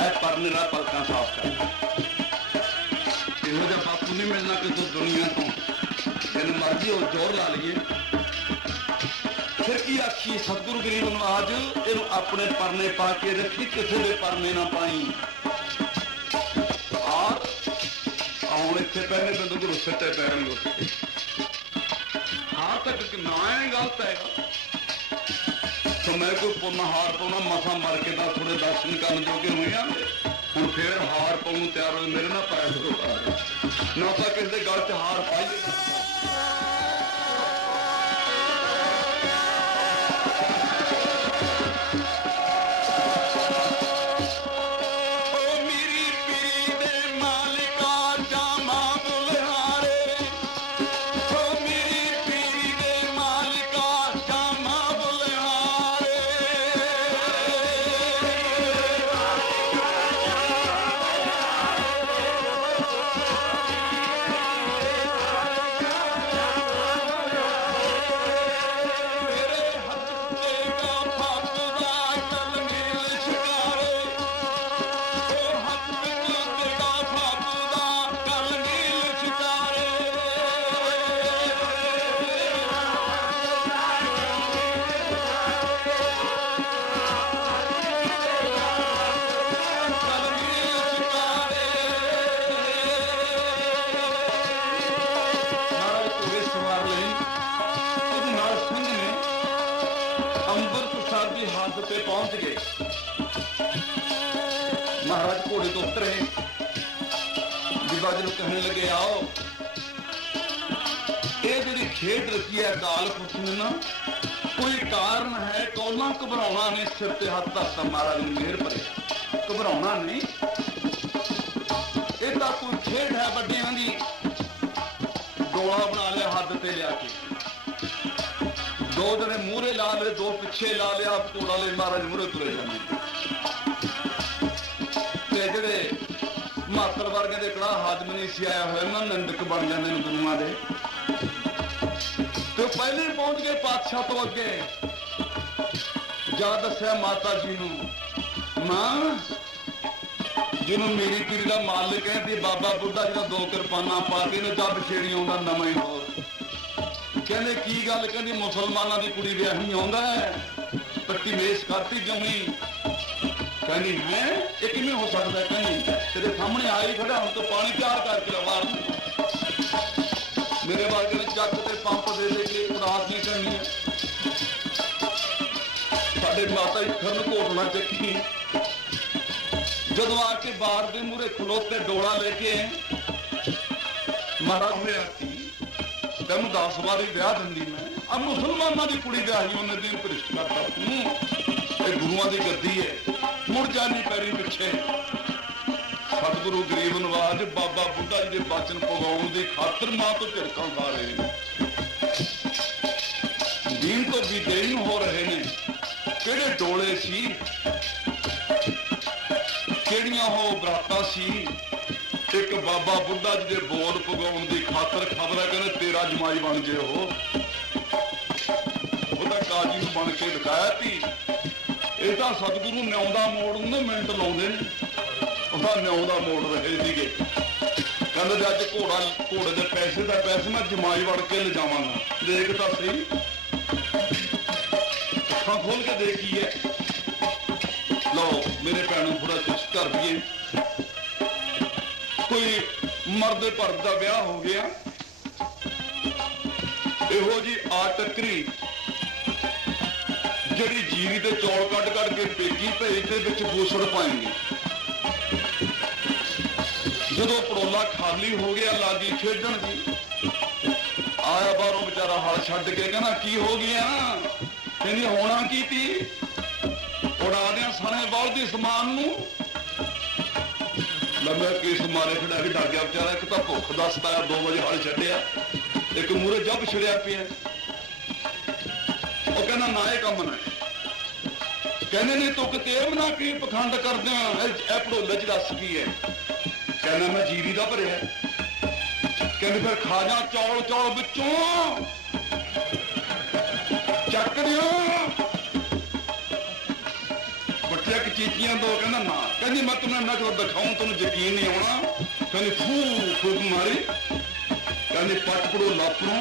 ਇਹ ਪਰਨੇ ਦਾ ਪਲਕਾਂ ਸਾਫ਼ ਕਰ ਇਹੋ ਜਿਹਾ ਬਾਪੂ ਨਹੀਂ ਮਿਲਣਾ ਕਿਸੇ ਦੁਨੀਆ ਤੋਂ ਜਿੰਨ ਮਰਜ਼ੀ ਉਹ ਜ਼ੋਰ ਲਾ ਲਈਏ ਫਿਰ ਕੀ ਆਖੀ ਸਤਿਗੁਰੂ ਗਰੀਬ ਨਵਾਜ ਇਹਨੂੰ ਆਪਣੇ ਪਰਨੇ ਪਾ ਕੇ ਰੱਖੀ ਕਿਸੇ ਦੇ ਪਰਨੇ ਨਾ ਪਾਈ ਹੁਣ ਇੱਥੇ ਪਹਿਲੇ ਬੰਦੂ ਗੁਰੂ ਸੱਟੇ ਪੈਣਗੇ ਹਾਰ ਤੱਕ ਕਿ ਨਾ ਇਹ ਗਲਤ ਹੈਗਾ ਤਾਂ ਮੈਂ ਕੋਈ ਪੁੰਨ ਹਾਰ ਪਾਉਣਾ ਮਸਾਂ ਮਰ ਕੇ ਤਾਂ ਥੋੜੇ ਦਰਸ਼ਨ ਕਰਨ ਜੋਗੇ ਹੋਏ ਆ ਹੁਣ ਫੇਰ ਹਾਰ ਪਾਉਣ ਨੂੰ ਤਿਆਰ ਹੋਏ ਮੇਰੇ ਨਾਲ ਪਾਇਆ ਕਰੋ ਨਾ ਤਾਂ ਕਿਸੇ ਦੇ ਗਲ 'ਚ ਹਾਰ ਪਾਈਏ पहुंच गए महाराज घोड़े तो उतरे बिबाजी कहने लगे आओ ये जी खेड रखी है अकाल पुरख ने ना कोई कारण है कौला घबराना नहीं सिर ते हाथ धरता महाराज ने मेहर भरे घबराना नहीं ये तो कोई खेड है बड़िया की डोला बना लिया हद ते लिया के दो जने मूहरे ला ले दो पिछे ला लिया घोड़ा ले महाराज मूहरे तुरे जाने जेडे मातर वर्गे दे कड़ा हाजम नहीं सी आया हुआ ना नंदक बन जाते हैं गुरुआं दे तो पहले पहुंच गए पातशाह तो अगे जा दसिया माता जी नूं मां जिन्हों मेरी पीरी का मालिक कहती बाबा बुढ़ा जी दो किरपाना पा के जब छेड़ी आउंदा नवां ही होर कहने की गल कहती मुसलमानों की कुड़ी विआही आउंदा है पट्टी मेस करती जमी कहनी है ये किवें हो सकता है कहनी तेरे सामने आई खड़ा हम तो पानी तैयार करके लवार मेरे वर्ग ने चक ते पंप दे के उड़ास नहीं करनी है साडे माता जी खरन घोटना चकी जदों आके बार के मूहरे खलोते डोला लेके महाराज होया सी तेन 10 वारी ब्याह दिंदी मैं अब मुसलमाना की कुड़ी ब्याही उन्हें दिन भ्रिष्ट करता तू गुरुआं की गद्दी है मुड़ जानी पैरी पिछे। सतगुरु गरीब नवाज बाबा बुढ़ा जी के वचन पगाउण की खातर मां तो झिड़कां खा रहे हैं, दीन तो बेदीन हो रहे हैं। किहड़े डोले सी किहड़ियां हो बरातां सी। एक बाबा बुढ़ा जी के बोल पगाउण की खातर खबर है कहने तेरा जमाई बन जे हो। ਉਹਦਾ ਕਾਜੀ ਨੂੰ ਬਣ ਕੇ ਦਿਖਾਇਆ ਤੀ ਇਹ ਤਾਂ ਸਤਿਗੁਰੂ ਨਿਆਉਂਦਾ ਮੋੜ ਨੂੰ ਮਿੰਟ ਲਾਉਂਦੇ ਨੇ ਉਹਦਾ ਨਿਆਉਂਦਾ ਮੋੜ ਰਹੇ ਸੀਗੇ। ਕਹਿੰਦੇ ਅੱਜ ਘੋੜੇ ਦੇ ਪੈਸੇ ਦਾ ਪੈਸੇ ਮੈਂ ਜਮਾਈ ਵੜ ਕੇ ਲਿਜਾਵਾਂਗਾ। ਦੇਖ ਤਾਂ ਸਹੀ ਅੱਖਾਂ ਖੋਲ ਕੇ ਦੇਖੀਏ। ਲਓ ਮੇਰੇ ਭੈਣ ਨੂੰ ਥੋੜਾ ਚੁਸਤ ਕਰ ਦਈਏ। ਕੋਈ ਮਰਦ ਭਰਦ ਦਾ ਵਿਆਹ ਹੋ ਗਿਆ ਇਹੋ ਜੀ ਆ ਟੱਕਰੀ ਜਿਹੜੀ ਜੀਰੀ ਦੇ ਚੌਲ ਕੱਢ ਕੱਢ ਕੇ ਪੇਕੀ ਭੇਜ ਦੇ ਵਿੱਚ ਬੂਸੜ ਪਾਏਂਗੇ। ਜਦੋਂ ਪੜੋਲਾ ਖਾਲੀ ਹੋ ਗਿਆ ਲਾਗੀ ਖੇਡਣ ਦੀ ਆਇਆ ਬਾਹਰੋਂ ਵਿਚਾਰਾ ਹਲ ਛੱਡ ਕੇ ਕਹਿੰਦਾ ਕੀ ਹੋ ਗਿਆ। ਕਹਿੰਦੀ ਹੋਣਾ ਕੀ ਤੀ ਉਡਾ ਦਿਆਂ ਸਾਲੇ ਬਾਹਰ ਦੀ ਸਮਾਨ ਨੂੰ। ਲੰਮਾ ਕੇਸ ਮਾਰੇ ਖੜਾ ਕੇ ਡਰ ਗਿਆ ਵਿਚਾਰਾ। ਇੱਕ ਤਾਂ ਭੁੱਖ ਦਾ ਸਤਾਇਆ 2 ਵਜੇ ਹਲ ਛੱਡਿਆ ਇੱਕ ਮੂਹਰੇ ਜੱਬ ਛੜਿਆ ਪਿਆ। ਉਹ ਕਹਿੰਦਾ ਨਾ ਇਹ ਕੰਮ ਨਾ ਕਹਿੰਦੇ ਨੇ ਤੂੰ ਕਿਤੇ ਇਹ ਬਣਾ ਕੇ ਪਖੰਡ ਕਰਦੇ ਇਹ ਭੜੋਲੇ ਚ ਦੱਸ ਕੀ ਹੈ। ਕਹਿੰਦਾ ਮੈਂ ਜੀਰੀ ਦਾ ਭਰਿਆ। ਕਹਿੰਦੇ ਫਿਰ ਖਾ ਜਾ ਚੌਲ ਚੌਲ ਵਿੱਚੋਂ ਚੱਕ ਦਿਓ ਬੱਟਿਆ ਕਿ ਚੀਚੀਆਂ ਦੋ। ਕਹਿੰਦਾ ਨਾ ਕਹਿੰਦੀ ਮੈਂ ਤੈਨੂੰ ਇੰਨਾ ਕੁ ਦਿਖਾਉਂ ਤੈਨੂੰ ਯਕੀਨ ਨਹੀਂ ਆਉਣਾ। ਕਹਿੰਦੀ ਫੂ ਫੂਕ ਮਾਰੀ। ਕਹਿੰਦੀ ਪੱਟ ਭੜੋਲਾ ਪਰੋਂ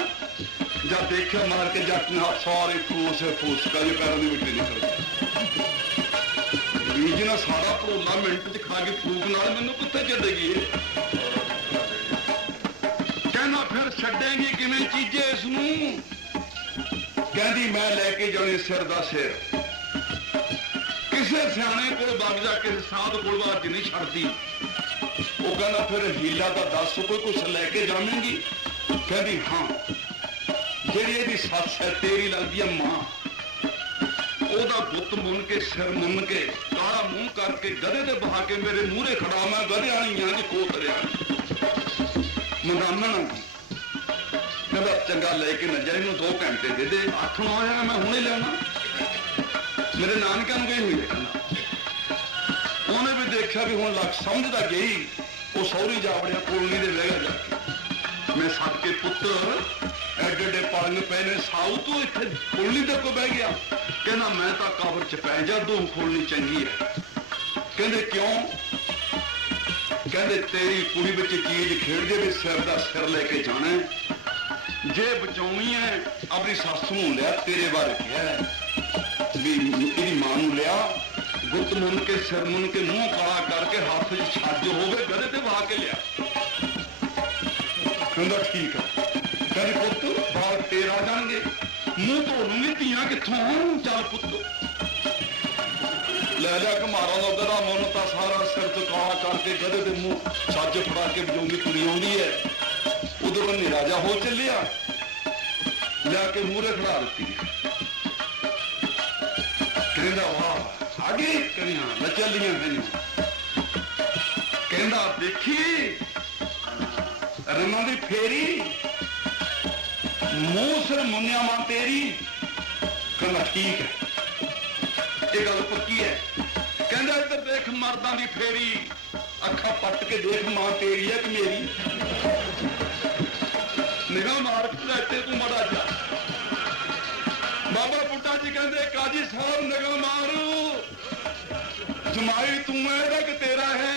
ਜਾਂ ਦੇਖਿਆ ਮਾਰ ਕੇ ਜੱਟ ਨੇ ਸਾਰੇ ਫੂਸ ਕਾਲੇ ਪੈਰਾਂ ਦੀ ਮਿੱਟੀ ਨਿਕਲ ਗਈ। ਬੀਜ ਨਾ ਸਾਰਾ ਭੜੋਲਾ ਮਿੰਟ ਚ ਖਾ ਕੇ ਫੂਕ ਨਾਲ ਮੈਨੂੰ ਕਿੱਥੇ ਛੱਡੇਗੀ ਇਹ। ਕਹਿੰਦਾ ਫਿਰ ਛੱਡੇਗੀ ਕਿਵੇਂ ਚੀਜ਼ੇ ਇਸ ਨੂੰ। ਕਹਿੰਦੀ ਮੈਂ ਲੈ ਕੇ ਜਾਣੀ ਸਿਰ ਦਾ ਸਿਰ ਕਿਸੇ ਸਿਆਣੇ ਕੋਲ ਵਗ ਜਾ ਕਿਸੇ ਸਾਧ ਕੋਲ ਬਾਅਦ ਨਹੀਂ ਛੱਡਦੀ। ਉਹ ਕਹਿੰਦਾ ਫਿਰ ਹੀਲਾ ਦਾ ਦੱਸ ਕੋਈ ਕੁਛ ਲੈ ਕੇ ਜਾਵੇਂਗੀ। ਕਹਿੰਦੀ ਹਾਂ ਜਿਹੜੀ ਇਹਦੀ ਸੱਸ ਹੈ ਤੇਰੀ ਲੱਗਦੀ ਹੈ ਮਾਂ ਉਹਦਾ ਗੁੱਤ ਮੁੰਨ ਕੇ ਸਿਰ ਮੁੰਨ ਕੇ ਕਾਲਾ ਮੂੰਹ ਕਰਕੇ ਗਧੇ ਤੇ ਬਹਾ ਕੇ ਮੇਰੇ ਮੂਹਰੇ ਖੜਾ ਮੈਂ ਗਧੇ ਵਾਲੀਆਂ ਦੀ ਕੋਤਰਿਆ ਮੰਦਾਨਣ। ਕਹਿੰਦਾ ਚੰਗਾ ਲੈ ਕੇ ਨਾ ਜਾ ਇਹਨੂੰ 2 ਘੰਟੇ ਦੇ ਦੇ। 8 ਨੂੰ ਆਇਆ ਮੈਂ ਹੁਣੇ ਲੈਣਾ ਮੇਰੇ ਨਾਨਕਿਆਂ ਨੂੰ ਗਈ ਹੋਈ ਹੈ। ਉਹਨੇ ਵੀ ਦੇਖਿਆ ਵੀ ਹੁਣ ਲੱਖ ਸਮਝਦਾ ਗਈ। ਉਹ ਸਹੁਰੀ ਜਾ ਵੜਿਆ ਕੋਲਨੀ ਦੇ ਬਹਿ ਗਿਆ ਜਾ ਕੇ। ਮੈਂ ਸੱਦ ਕੇ ਪੁੱਤਰ ਐਡੇ ਐਡੇ ਪਲੰਗ ਪਏ ਨੇ ਸਾਊ ਤੂੰ ਇੱਥੇ ਕੋਲਨੀ ਦੇ ਕੋ ਬਹਿ ਗਿਆ। ਕਹਿੰਦਾ ਮੈਂ ਤਾਂ ਕਬਰ ਚ ਪੈ ਜਾ ਧੂਮ ਖੋਲਣੀ ਚੰਗੀ ਹੈ। ਕਹਿੰਦੇ ਕਿਉਂ। ਕਹਿੰਦੇ ਤੇਰੀ ਕੁੜੀ ਵਿੱਚ ਚੀਜ਼ ਖੇਡ ਜੇ ਵੀ ਸਿਰ ਦਾ ਸਿਰ ਲੈ ਕੇ ਜਾਣਾ ਜੇ ਬਚਾਉਣੀ ਹੈ ਆਪਣੀ ਸੱਸ ਨੂੰ ਲਿਆ ਤੇਰੇ ਬਾਰੇ ਕਿਹਾ ਵੀ ਇਹਦੀ ਮਾਂ ਨੂੰ ਲਿਆ ਗੁੱਤ ਮੁੰਨ ਕੇ ਸਿਰ ਮੁੰਨ ਕੇ ਮੂੰਹ ਕਾਲਾ ਕਰਕੇ ਹੱਥ 'ਚ ਛੱਜ ਹੋਵੇ ਗਧੇ ਤੇ ਵਾਹ ਕੇ ਲਿਆ। ਕਹਿੰਦਾ ਠੀਕ ਆ। ਕਹਿੰਦੀ ਪੁੱਤ ਬਾਲ ਤੇਰਾ ਜਾਣਗੇ ਮੂੰਹ ਧੋ ਲੂੰਗੀ ਧੀਆਂ ਕਿੱਥੋਂ। ਚੱਲ ਪੁੱਤ ਲੈ ਲਿਆ ਘਮਾਰਾਂ ਦਾ ਉਹਦਾ ਮੁੰਨ ਤਾਂ ਸਾਰਾ ਸਿਰ ਤੋਂ ਕਾਲਾ ਕਰਕੇ ਗਧੇ ਦੇ ਮੂੰਹ ਛੱਜ ਫੜਾ ਕੇ ਵਜਾਉਂਦੀ ਕੁੜੀ ਆਉਂਦੀ ਹੈ। ਉਧਰੋਂ ਹਨੇਰਾ ਜਿਹਾ ਹੋ ਚੱਲਿਆ ਲਿਆ ਕੇ ਮੂਹਰੇ ਖੜਾ ਦਿੱਤੀ। ਕਹਿੰਦਾ ਵਾਹ ਆ ਗਈ ਕਰੀਆਂ ਨਚਲੀਆਂ ਹਨ। ਕਹਿੰਦਾ ਦੇਖੀ ਰੰਨਾਂ ਦੀ ਫੇਰੀ ਮੂੰਹ ਸਿਰ ਮੁੰਨਿਆ ਮਾਂ ਤੇਰੀ। ਕਹਿੰਦਾ ਠੀਕ ਹੈ ਇਹ ਗੱਲ ਪੱਕੀ ਹੈ। ਕਹਿੰਦਾ ਇੱਧਰ ਦੇਖ ਮਰਦਾਂ ਦੀ ਫੇਰੀ ਅੱਖਾਂ ਪੱਟ ਕੇ ਦੇਖ ਮਾਂ ਤੇਰੀ ਹੈ ਕਿ ਮੇਰੀ। ਨਿਗਾਹ ਮਾਰ ਕੇ ਤੂੰ ਮੜਾ ਜਾ। ਬਾਬਾ ਬੁੱਢਾ ਜੀ ਕਹਿੰਦੇ ਕਾਜੀ ਸਾਹਿਬ ਨਿਗਾਹ ਮਾਰੂ ਜਮਾਈ ਤੂੰ ਇਹਦਾ ਕਿ ਤੇਰਾ ਹੈ।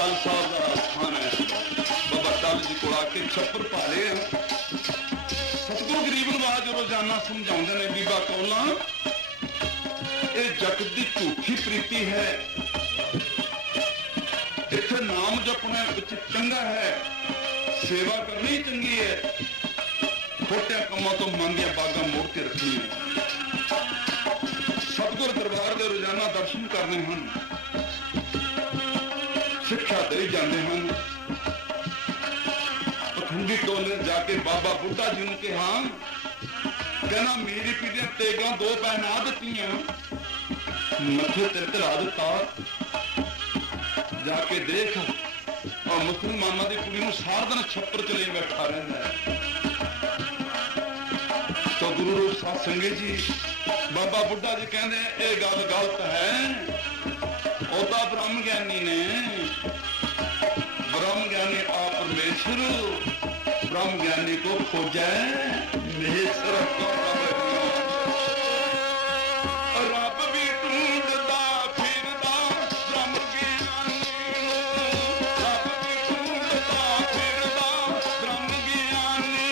ਟਲ ਸਾਹਿਬ ਦਾ ਸਥਾਨ ਹੈ। ਬਾਬਾ ਟਲ ਜੀ ਕੋਲ ਆ ਕੇ ਛੱਪਰ ਪਾ ਲਏ ਆ। ਸਤਿਗੁਰੂ ਗਰੀਬ ਨਵਾਜ ਰੋਜ਼ਾਨਾ ਸਮਝਾਉਂਦੇ ਨੇ, ਬੀਬਾ ਕੌਲਾਂ ਇਹ ਜਗਤ ਦੀ ਝੂਠੀ ਪ੍ਰੀਤੀ ਹੈ, ਇੱਥੇ ਨਾਮ ਜਪਣਾ ਵਿੱਚ ਚੰਗਾ ਹੈ, ਸੇਵਾ ਕਰਨੀ ਚੰਗੀ ਹੈ, ਖੋਟਿਆਂ ਕੰਮਾਂ ਤੋਂ ਮੰਗਿਆ ਬਾਗਾਂ ਮੋੜ ਕੇ ਰੱਖਣੀਆਂ। ਸਤਿਗੁਰ ਦਰਬਾਰ ਦੇ ਰੋਜ਼ਾਨਾ ਦਰਸ਼ਨ ਕਰਨੇ ਹਨ, ਸਿੱਖਿਆ ਦੇ ਜਾਂਦੇ ਹਨ। ਪਖੰਡੀ ਟੋਲੇ ਜਾ ਕੇ ਬਾਬਾ ਬੁੱਢਾ ਜੀ ਨੂੰ ਕਿਹਾ, ਕਹਿੰਦਾ ਮੇਰੀ ਪੀੜੀਆਂ ਤੇਗਾਂ 2 ਪਹਿਨਾ ਦਿੱਤੀਆਂ, ਮੱਥੇ ਤੇ ਧਰਾ ਦਿੱਤਾ, ਜਾ ਕੇ ਦੇਖ ਔਰ ਮੁਸਲਮਾਨਾਂ ਦੀ ਕੁੜੀ ਨੂੰ ਸਾਰਾ ਦਿਨ ਛੱਪਰ ਚ ਲਈ ਬੈਠਾ ਰਹਿੰਦਾ ਹੈ। ਤਾਂ ਗੁਰੂ ਰੂਪ ਸਾਧ ਸੰਗਤ ਜੀ, ਬਾਬਾ ਬੁੱਢਾ ਜੀ ਕਹਿੰਦੇ ਇਹ ਗੱਲ ਗਲਤ ਹੈ, ਉਹ ਤਾਂ ਬ੍ਰਹਮ ਗਿਆਨੀ ਨੇ, ब्रह्म ज्ञानी आ परमेश्वर, ब्रह्म ज्ञानी को खोजा महेश्वर रब भी ढूंढता फिरदा ब्रह्म ज्ञानी, रब भी ढूंढता फिरदा ब्रह्म ज्ञानी।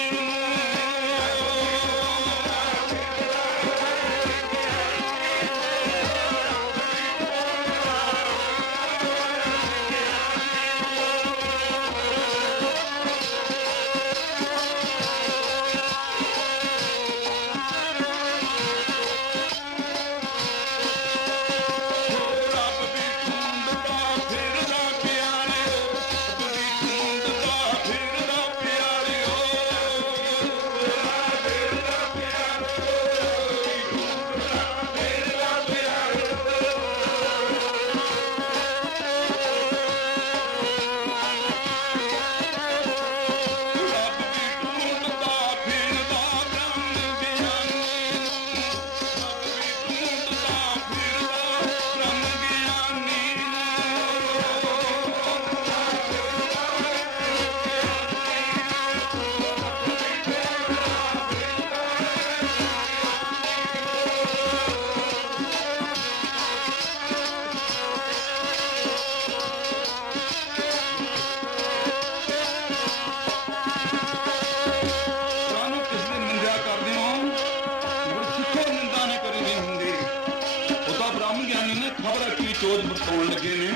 ਚੋਜ ਵਰਤਾਉਣ ਲੱਗੇ ਨੇ।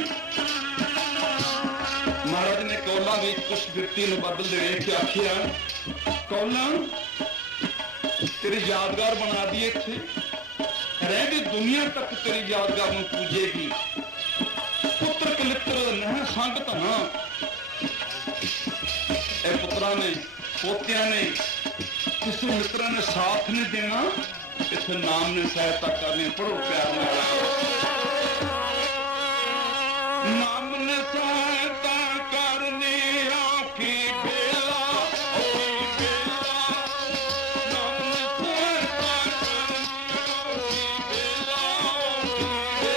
ਮਹਾਰਾਜ ਨੇ ਕੌਲਾਂ ਵਿੱਚ ਕੁਛ ਵਿਅਕਤੀ ਨੂੰ ਬਦਲ ਦੇ ਵੇਖ ਕੇ ਆਖਿਆ, ਕੌਲਾਂ ਤੇਰੀ ਯਾਦਗਾਰ ਬਣਾ ਦੀ, ਇੱਥੇ ਰਹਿੰਦੀ ਦੁਨੀਆ ਤੱਕ ਤੇਰੀ ਯਾਦਗਾਰ ਨੂੰ ਪੂਜੇਗੀ। ਪੁੱਤਰ ਕਲਿੱਤਰ ਨਹਿ ਸੰਗ ਧਨਾ, ਇਹ ਪੁੱਤਰਾਂ ਨੇ ਪੋਤਿਆਂ ਨੇ ਕਿਸੇ ਮਿੱਤਰਾਂ ਨੇ ਸਾਥ ਨਹੀਂ ਦੇਣਾ, ਇੱਥੇ ਨਾਮ ਨੇ ਸਹਾਇਤਾ ਕਰਨੀ। ਪੜੋ ਪਿਆਰ ਨਾਲ, ਨਾਮ ਨੇ ਸਹਾਇਤਾ ਕਰਨੀ ਆਖੀ ਬੇਲਾ, ਆਖੀ ਬੇਲਾ, ਨਾਮ ਨੇ ਸਹਾਇਤਾ ਕਰਨੀ ਆਖੀ ਬੇਲਾ, ਆਖੀ ਬੇਲਾ।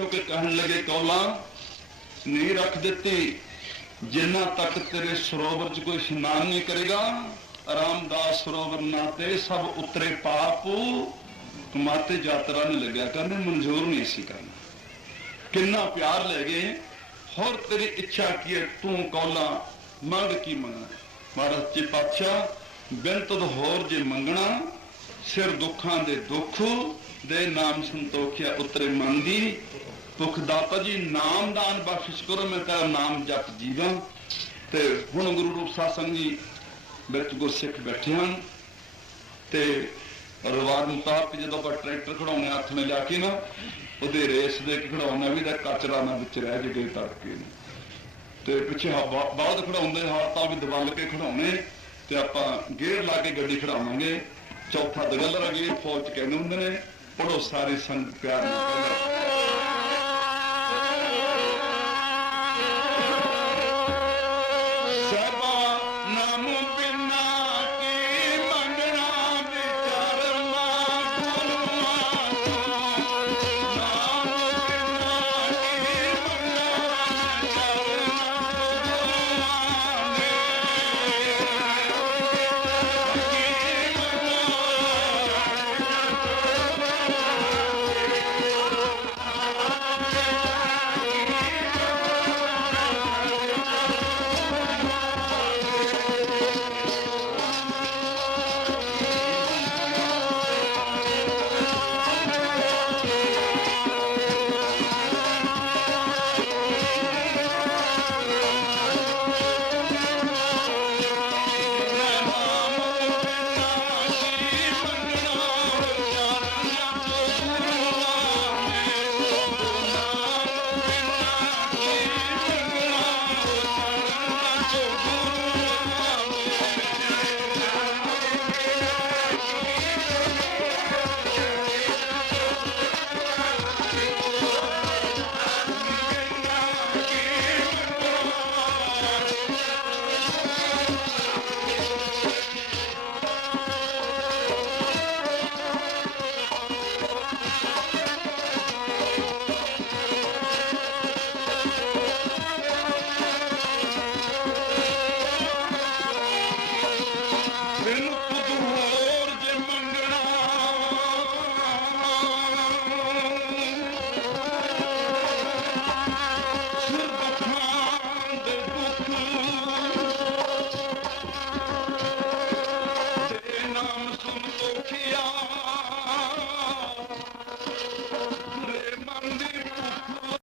हो के कहने लगे कौला नहीं रख देती जिन्ना तक तेरे सरोवर च कोई स्नान नहीं करेगा रामदास सरोवर नाते सब उतरे पाप कमाते यात्रा नहीं लग्या करने मंजूर नहीं सी करना किन्ना प्यार ले गए होर तेरी इच्छा की है तू कौला मंग की मंगना महाराज जी पातशाह बिन तुद होर जे मंगना सिर दुखां दे दुख दे नाम संतोखिया उतरे मन दी दुख दाता जी नाम दान बख्शिश करो मैं तेरा नाम जप जीवा ते हुण गुरु रूप सत्संग जी बिच गुरसिख बैठे हैं ते रिवाज मुताबिक जो आप ट्रैक्टर खड़ाने हथ में जाके ना वो रेस दे के खड़ाना भी कचरा ना बिच रह जे तड़के ते पिछे बलद खड़ाउंदे हालतां भी दबल के खड़ाने ते आपां गेयर ला के गड्डी खड़ावांगे चौथा दगलरा गेर फौज च कहंदे हुंदे ने पढ़ो सारी संग प्यार नाल